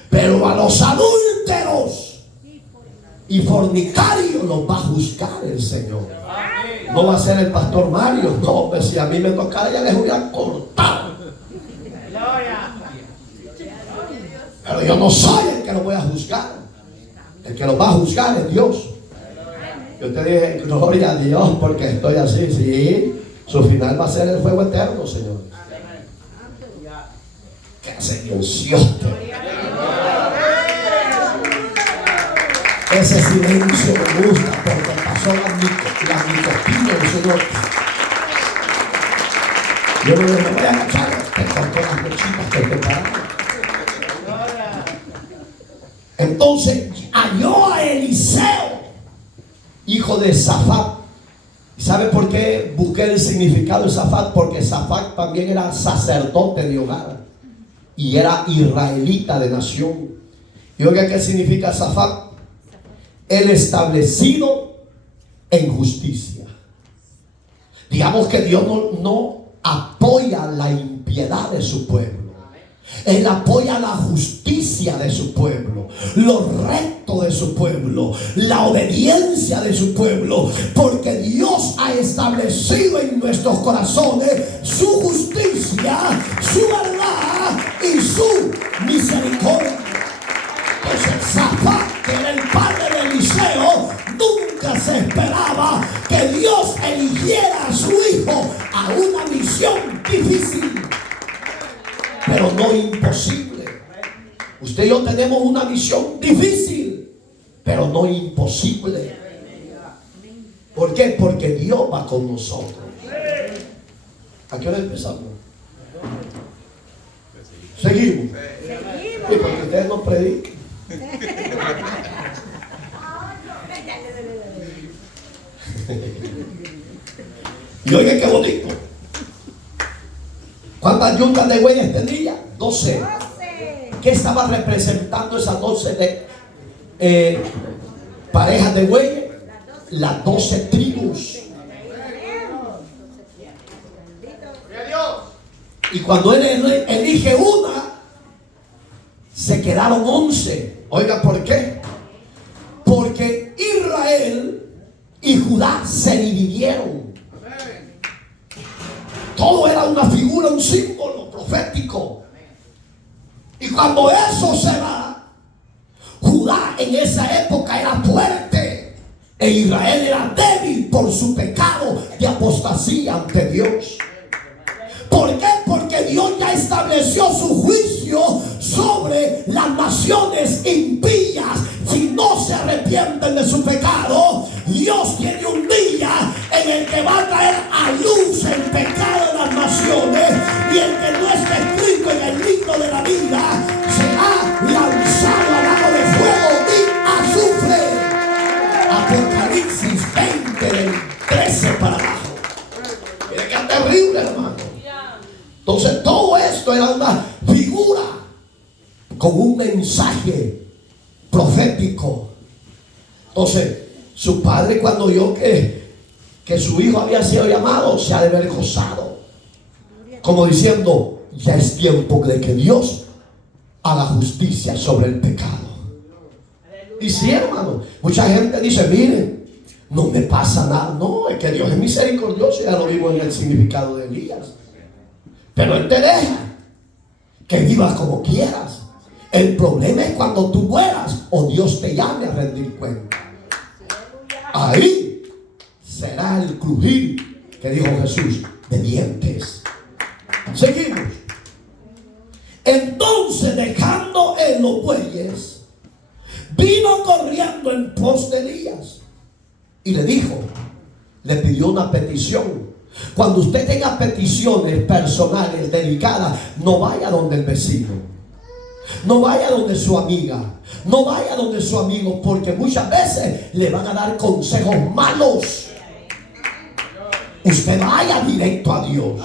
Pero a los adúlteros y fornicarios los va a juzgar el Señor. No va a ser el pastor Mario. No, pues si a mí me tocara, ya les hubiera cortado. Pero yo no soy el que lo voy a juzgar. El que lo va a juzgar es Dios. Yo te dije, gloria a Dios, porque estoy así. Sí, su final va a ser el fuego eterno, señores. Que se Dios. Ese silencio me gusta porque pasó la nicotina del Señor. Yo no me voy a agachar, te cortó las mochitas que te pararon. Entonces halló a Eliseo, hijo de Safat. ¿Sabe por qué busqué el significado de Safat? Porque Safat también era sacerdote de hogar y era israelita de nación. ¿Y oiga qué significa Safat? El establecido en justicia. Digamos que Dios no apoya la impiedad de su pueblo. Él apoya la justicia de su pueblo, lo recto de su pueblo, la obediencia de su pueblo, porque Dios ha establecido en nuestros corazones su justicia, su verdad y su misericordia. Entonces Safat, que era el padre de Eliseo, nunca se esperaba que Dios eligiera a su hijo a una misión difícil, pero no imposible. Usted y yo tenemos una misión difícil, pero no imposible. ¿Por qué? Porque Dios va con nosotros. ¿A qué hora empezamos? Seguimos. Sí, porque ustedes no predican. Y oiga qué bonito. ¿Cuántas yuntas de bueyes tenía? 12. ¿Qué estaba representando esas 12 parejas de bueyes? Las 12 tribus. Y cuando él elige una, se quedaron 11. Oiga, ¿por qué? Porque Israel y Judá se dividieron. Todo era una figura, un símbolo profético. Y cuando eso se va, Judá en esa época era fuerte e Israel era débil por su pecado de apostasía ante Dios. ¿Por qué? Porque Dios ya estableció su juicio sobre las naciones impías. Si no se arrepienten de su pecado, Dios tiene un día en el que va a traer a luz el pecado de las naciones, y el que no está escrito en el libro de la vida será lanzado al lago de fuego y azufre. Apocalipsis 20 del 13 para abajo. Mira que terrible, hermano. Entonces todo esto era una figura con un mensaje profético. Entonces su padre, cuando oyó que su hijo había sido llamado, se ha de haber gozado, como diciendo: ya es tiempo de que Dios haga justicia sobre el pecado. Y sí, hermano, mucha gente dice: miren, no me pasa nada. No, es que Dios es misericordioso. Ya lo vimos en el significado de Elías. Pero Él te deja que vivas como quieras. El problema es cuando tú mueras o Dios te llame a rendir cuenta. Ahí será el crujir, que dijo Jesús, de dientes. Seguimos. Entonces, dejando en los bueyes, vino corriendo en pos de Elías y le dijo, le pidió una petición. Cuando usted tenga peticiones personales, delicadas, no vaya donde el vecino, no vaya donde su amiga, no vaya donde su amigo, porque muchas veces le van a dar consejos malos. Usted vaya directo a Dios.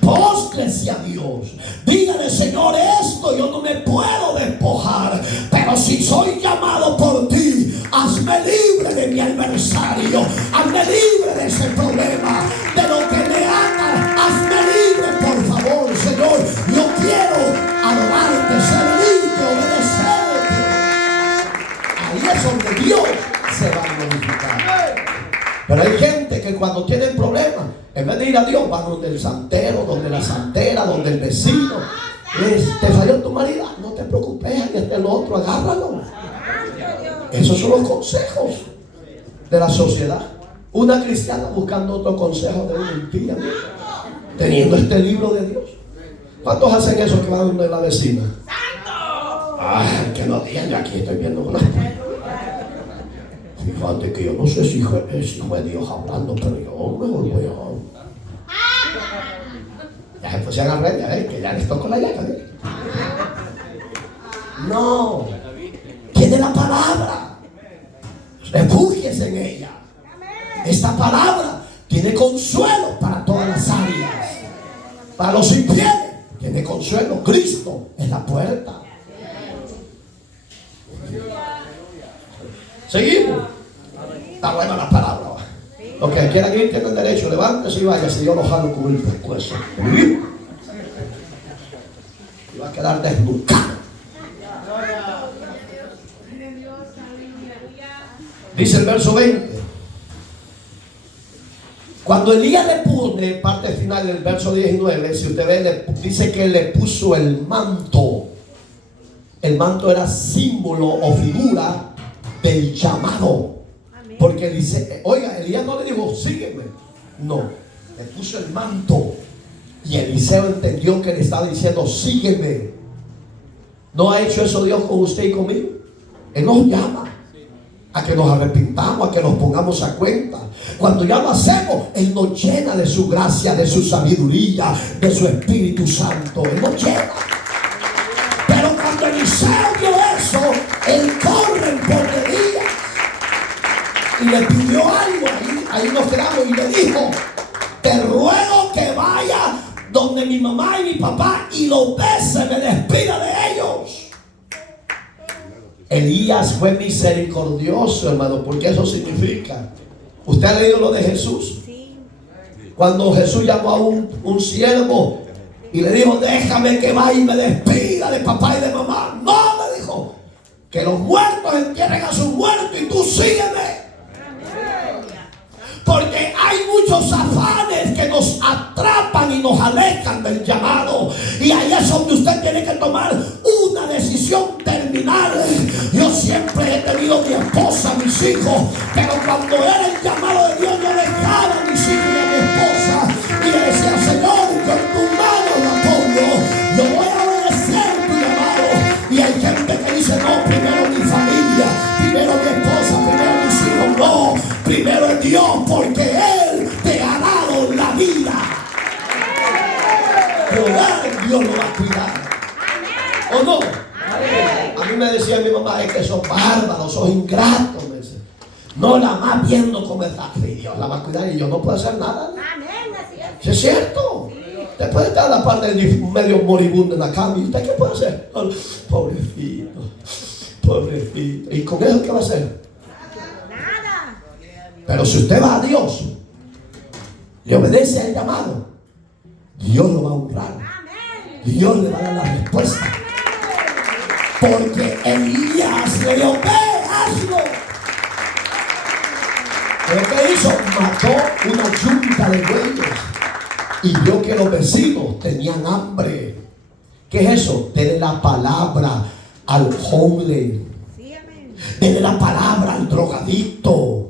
Póstrese a Dios. Dígale: Señor, esto yo no me puedo despojar, pero si soy llamado por ti, hazme libre de mi adversario, hazme libre de ese problema, de lo que me ata, hazme libre, por favor, Señor. Yo quiero adorarte, servirte, obedecerte. Ahí es donde Dios se va a glorificar. Pero hay gente que cuando tienen problemas, en vez de ir a Dios, van donde el santero, donde la santera, donde el vecino. Te falló tu marido, no te preocupes, ahí está el otro, agárralo. Esos son los consejos. de la sociedad. Una cristiana buscando otro consejo de una impía, teniendo este libro de Dios. ¿Cuántos hacen eso que van de la vecina? Ay, que no digan, yo aquí estoy viendo una. Fíjate que yo no sé si es hijo de Dios hablando, pero yo mejor voy a... Ya se pusieron a reír, que ya les tocó la llaga. No, tiene la palabra, refúgiese en ella. Esta palabra tiene consuelo para todas las áreas. Para los infieles tiene consuelo. Cristo es la puerta. Seguimos. Está buena la palabra. Los que quieran ir tienen derecho. Levántese y váyase. Yo lo jalo con el pescuezo. Y va a quedar desnucado. Dice el verso 20. Cuando Elías le pone, parte final del verso 19, si usted ve, dice que le puso el manto. El manto era símbolo o figura del llamado. Porque dice, oiga, Elías no le dijo, sígueme. No, le puso el manto. Y Eliseo entendió que le estaba diciendo, sígueme. ¿No ha hecho eso Dios con usted y conmigo? Él nos llama a que nos arrepintamos, a que nos pongamos a cuenta. Cuando ya lo hacemos, Él nos llena de su gracia, de su sabiduría, de su Espíritu Santo. Él nos llena. Pero cuando Eliseo vio eso, él corre en pos de Elías y le pidió algo. Ahí nos quedamos y le dijo, te ruego que vaya donde mi mamá y mi papá y los bese, me despida de ellos. Elías fue misericordioso, hermano, porque eso significa. ¿Usted ha leído lo de Jesús? Cuando Jesús llamó a un siervo y le dijo, déjame que vaya y me despida de papá y de mamá. No, le dijo, que los muertos entierren a sus muertos y tú sígueme. Porque hay muchos afanes que nos atrapan y nos alejan del llamado. Y ahí es donde usted tiene que tomar una decisión terminal. Yo siempre he tenido mi esposa, mis hijos, pero cuando era el llamado de Dios, yo dejaba a mis hijos y a mi esposa y le decía, Señor, con tus manos la pongo, yo voy a obedecer tu llamado. Y hay gente que dice, no, primero mi familia, primero mi esposa, primero mis hijos. No, primero es Dios, porque Él te ha dado la vida. Pero Dios lo va a cuidar. ¿O no? A mí me decía mi mamá, es que sos bárbaro, sos ingrato. Me dice, no, la más viendo cómo está. Dios la va a cuidar y yo no puedo hacer nada. ¿Sí es cierto? Usted puede estar en la parte medio moribundo en la cama y usted, ¿qué puede hacer? Oh, pobrecito, pobrecito. ¿Y con eso qué va a hacer? Pero si usted va a Dios, le obedece al llamado, Dios lo va a honrar. Dios le va a dar la respuesta. Porque Elías le dijo, ve, hazlo. Pero ¿qué hizo? Mató una yunta de bueyes y vio que los vecinos tenían hambre. ¿Qué es eso? Dele la palabra al joven. Dele la palabra al drogadicto.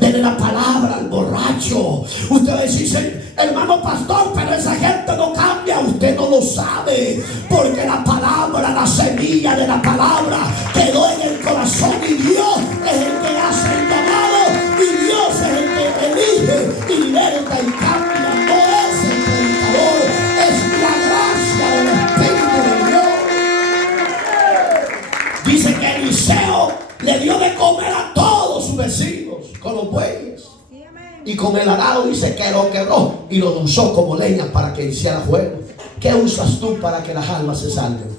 Dele la palabra al borracho. Usted va a decir, hermano pastor, pero esa gente no cambia. Usted no lo sabe, porque la palabra, la semilla de la palabra quedó en el corazón y Dios es el que hace el llamado y Dios es el que elige y liberta y cambia. No es el predicador, es la gracia del Espíritu de Dios. Dice que Eliseo le dio de comer a todos sus vecinos con los bueyes. Y con el arado dice que lo quebró y lo usó como leña para que hiciera fuego. ¿Qué usas tú para que las almas se salven?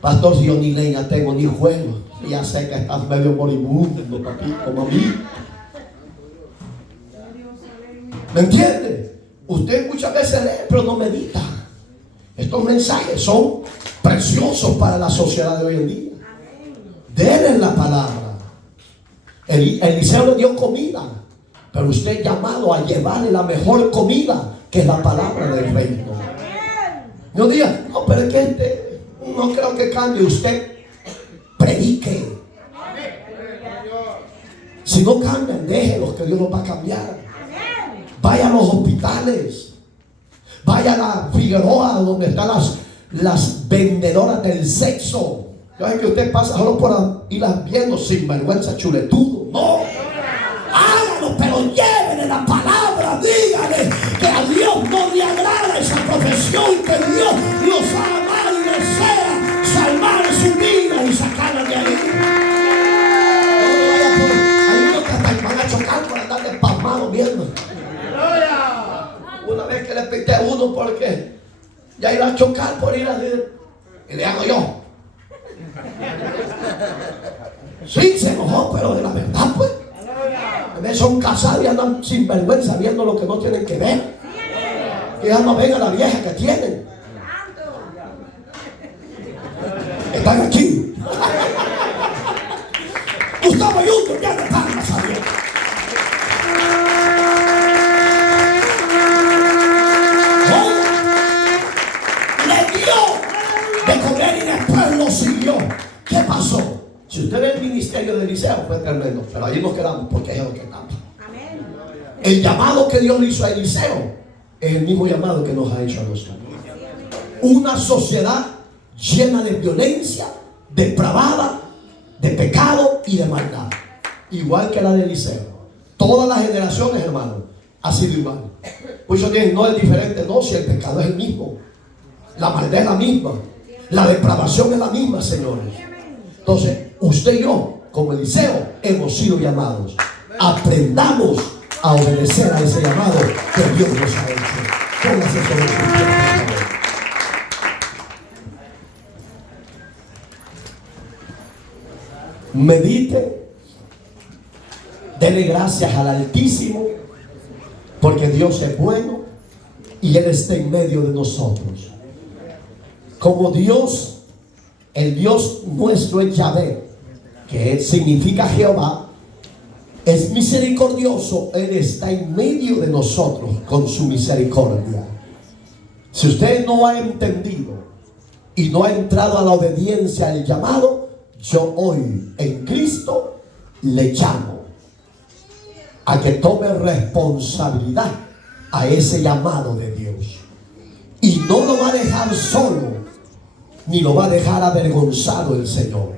Pastor, si yo ni leña tengo ni fuego, ya sé que estás medio moribundo, papito, mami. ¿Me entiende? Usted muchas veces lee, pero no medita. Estos mensajes son preciosos para la sociedad de hoy en día. Denle la palabra. Eliseo le dio comida, pero usted es llamado a llevarle la mejor comida, que es la palabra del reino. No diga, no, pero es que no creo que cambie. Usted predique. Si no cambian, déjenlos, que Dios los va a cambiar. Vaya a los hospitales, vaya a la Figueroa, donde están las vendedoras del sexo. Yo sé que usted pasa solo por irlas viendo sin vergüenza, chuletudo. No, háganlo, pero llévenle la palabra. Díganle que a Dios no le agrada esa profesión, que Dios los ha amado y desea salvar su vida y sacarla de ahí. Hay unos que hasta van a chocar por andar despasmados viendo. Una vez que le pité a uno porque ya iba a chocar por ir a decir, y le hago yo. Sí, se enojó, pero de la verdad, pues. A veces son casados y andan sin vergüenza viendo lo que no tienen que ver. Que ya no ven a la vieja que tienen. Están aquí. Gustavo Yuto, ya te están sabiendo. Le dio de comer y después lo siguió. ¿Qué pasó? Si usted ve el ministerio de Eliseo, fue tremendo, pero ahí nos quedamos porque es lo que estamos. El llamado que Dios le hizo a Eliseo es el mismo llamado que nos ha hecho a nosotros. Una sociedad llena de violencia, depravada, de pecado y de maldad, igual que la de Eliseo. Todas las generaciones, hermano, ha sido igual. Muchos dicen, no es diferente. No, si el pecado es el mismo, la maldad es la misma, la depravación es la misma, señores. Entonces, usted y yo, como Eliseo, hemos sido llamados. Aprendamos a obedecer a ese llamado que Dios nos ha hecho. Póngase sobre sus pies, por favor. Medite, dele gracias al Altísimo, porque Dios es bueno y Él está en medio de nosotros. Como Dios, el Dios nuestro es Yahvé, que significa Jehová, es misericordioso. Él está en medio de nosotros con su misericordia. Si usted no ha entendido y no ha entrado a la obediencia al llamado, yo hoy en Cristo le llamo a que tome responsabilidad a ese llamado de Dios, y no lo va a dejar solo, ni lo va a dejar avergonzado. El Señor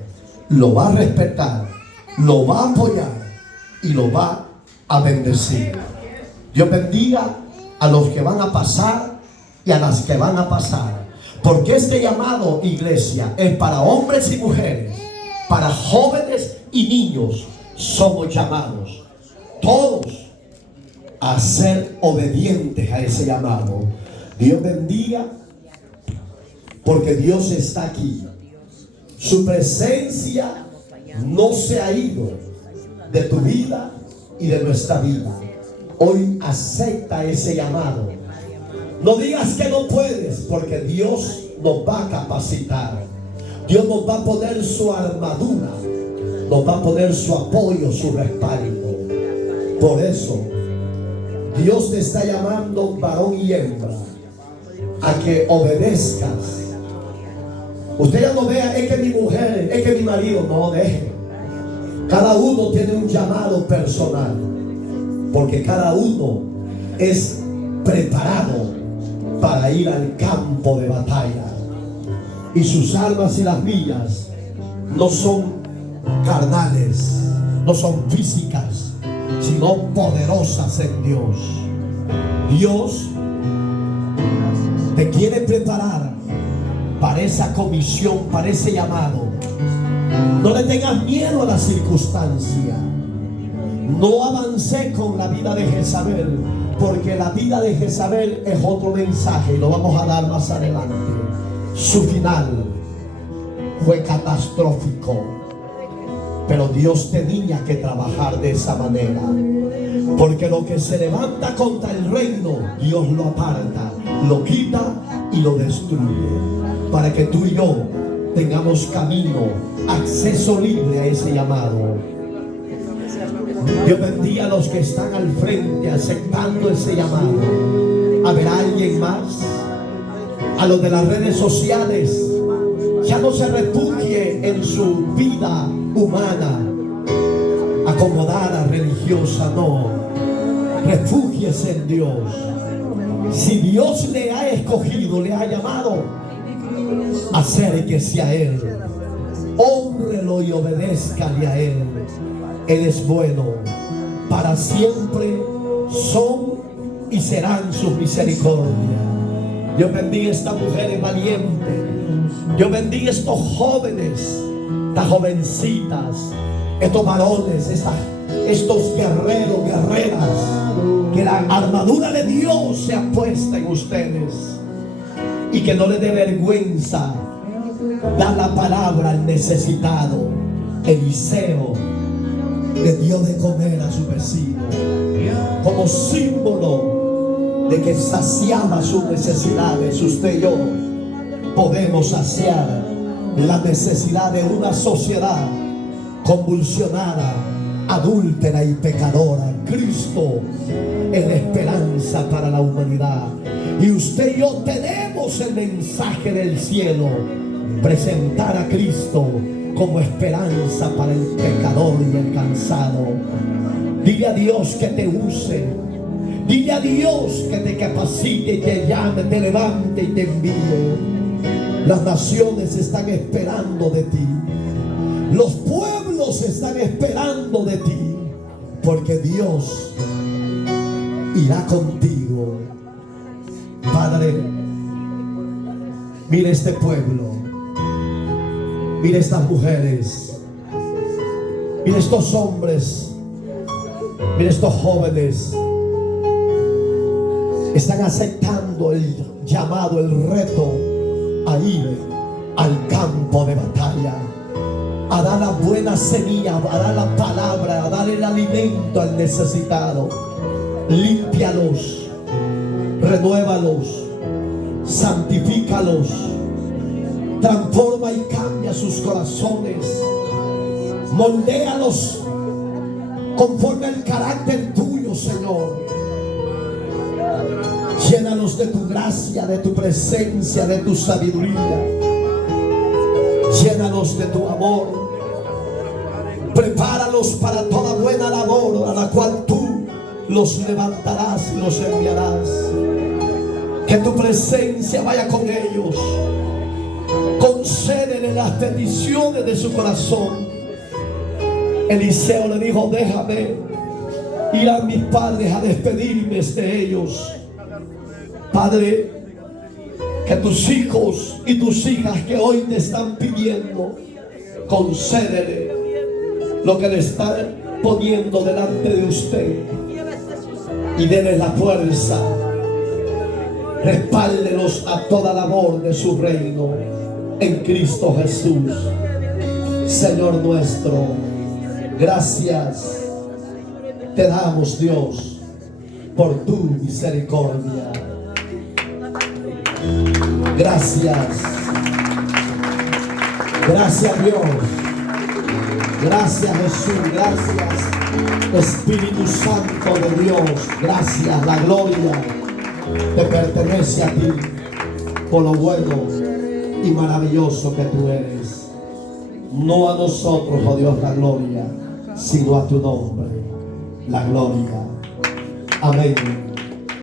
lo va a respetar, lo va a apoyar y lo va a bendecir. Dios bendiga a los que van a pasar y a las que van a pasar, porque este llamado, iglesia, es para hombres y mujeres, para jóvenes y niños. Somos llamados todos a ser obedientes a ese llamado. Dios bendiga, porque Dios está aquí. Su presencia no se ha ido de tu vida y de nuestra vida. Hoy acepta ese llamado. No digas que no puedes, porque Dios nos va a capacitar. Dios nos va a poner su armadura, nos va a poner su apoyo, su respaldo. Por eso Dios te está llamando, varón y hembra, a que obedezcas. Usted ya no vea, es que mi mujer, es que mi marido. No, deje. Cada uno tiene un llamado personal, porque cada uno es preparado para ir al campo de batalla. Y sus armas y las mías no son carnales, no son físicas, sino poderosas en Dios. Dios te quiere preparar para esa comisión, para ese llamado. No le tengas miedo a la circunstancia. No avancé con la vida de Jezabel, porque la vida de Jezabel es otro mensaje y lo vamos a dar más adelante. Su final fue catastrófico, pero Dios tenía que trabajar de esa manera, porque lo que se levanta contra el reino, Dios lo aparta, lo quita y lo destruye, para que tú y yo tengamos camino, acceso libre a ese llamado. Dios bendiga a los que están al frente aceptando ese llamado. A ver, alguien más, a los de las redes sociales, ya no se refugie en su vida humana. acomodada, religiosa, no. Refúgiese en Dios. Si Dios le ha escogido, le ha llamado, acérquese a Él, hónrelo y obedézcale a Él. Él es bueno, para siempre son y serán sus misericordias. Yo bendiga a esta mujer valiente. Yo bendiga a estos jóvenes, estas jovencitas, estos varones, estos guerreros, guerreras, que la armadura de Dios sea puesta en ustedes y que no les dé vergüenza dar la palabra al necesitado. Eliseo le dio de comer a su vecino como símbolo de que saciaba sus necesidades. Usted y yo podemos saciar la necesidad de una sociedad convulsionada, adúltera y pecadora. Cristo es la esperanza para la humanidad, y usted y yo tenemos el mensaje del cielo: presentar a Cristo como esperanza para el pecador y el cansado. Dile a Dios que te use. Dile a Dios que te capacite y te llame, te levante y te envíe. Las naciones están esperando de ti. Los pueblos están esperando de ti, porque Dios irá contigo. Padre, mira este pueblo, mira estas mujeres, mira estos hombres, mira estos jóvenes. Están aceptando el llamado, el reto a ir al campo de batalla, a dar la buena semilla, a dar la palabra, a dar el alimento al necesitado. Límpialos, renuévalos, santifícalos, transforma y cambia sus corazones, moldéalos conforme al carácter tuyo, Señor. Llénalos de tu gracia, de tu presencia, de tu sabiduría. Llénalos de tu amor. Prepáralos para toda buena labor a la cual tú los levantarás y los enviarás. Que tu presencia vaya con ellos. Concédele las peticiones de su corazón. Eliseo le dijo: déjame ir a mis padres a despedirme de ellos. Padre, que tus hijos y tus hijas que hoy te están pidiendo, concédele lo que le están poniendo delante de usted, y denle la fuerza. Respáldelos a toda labor de su reino en Cristo Jesús. Señor nuestro, gracias te damos, Dios, por tu misericordia. Gracias. Gracias, Dios. Gracias, Jesús. Gracias, Espíritu Santo de Dios. Gracias. La gloria te pertenece a ti por lo bueno y maravilloso que tú eres. No a nosotros, oh Dios, la gloria, sino a tu nombre, la gloria. Amén.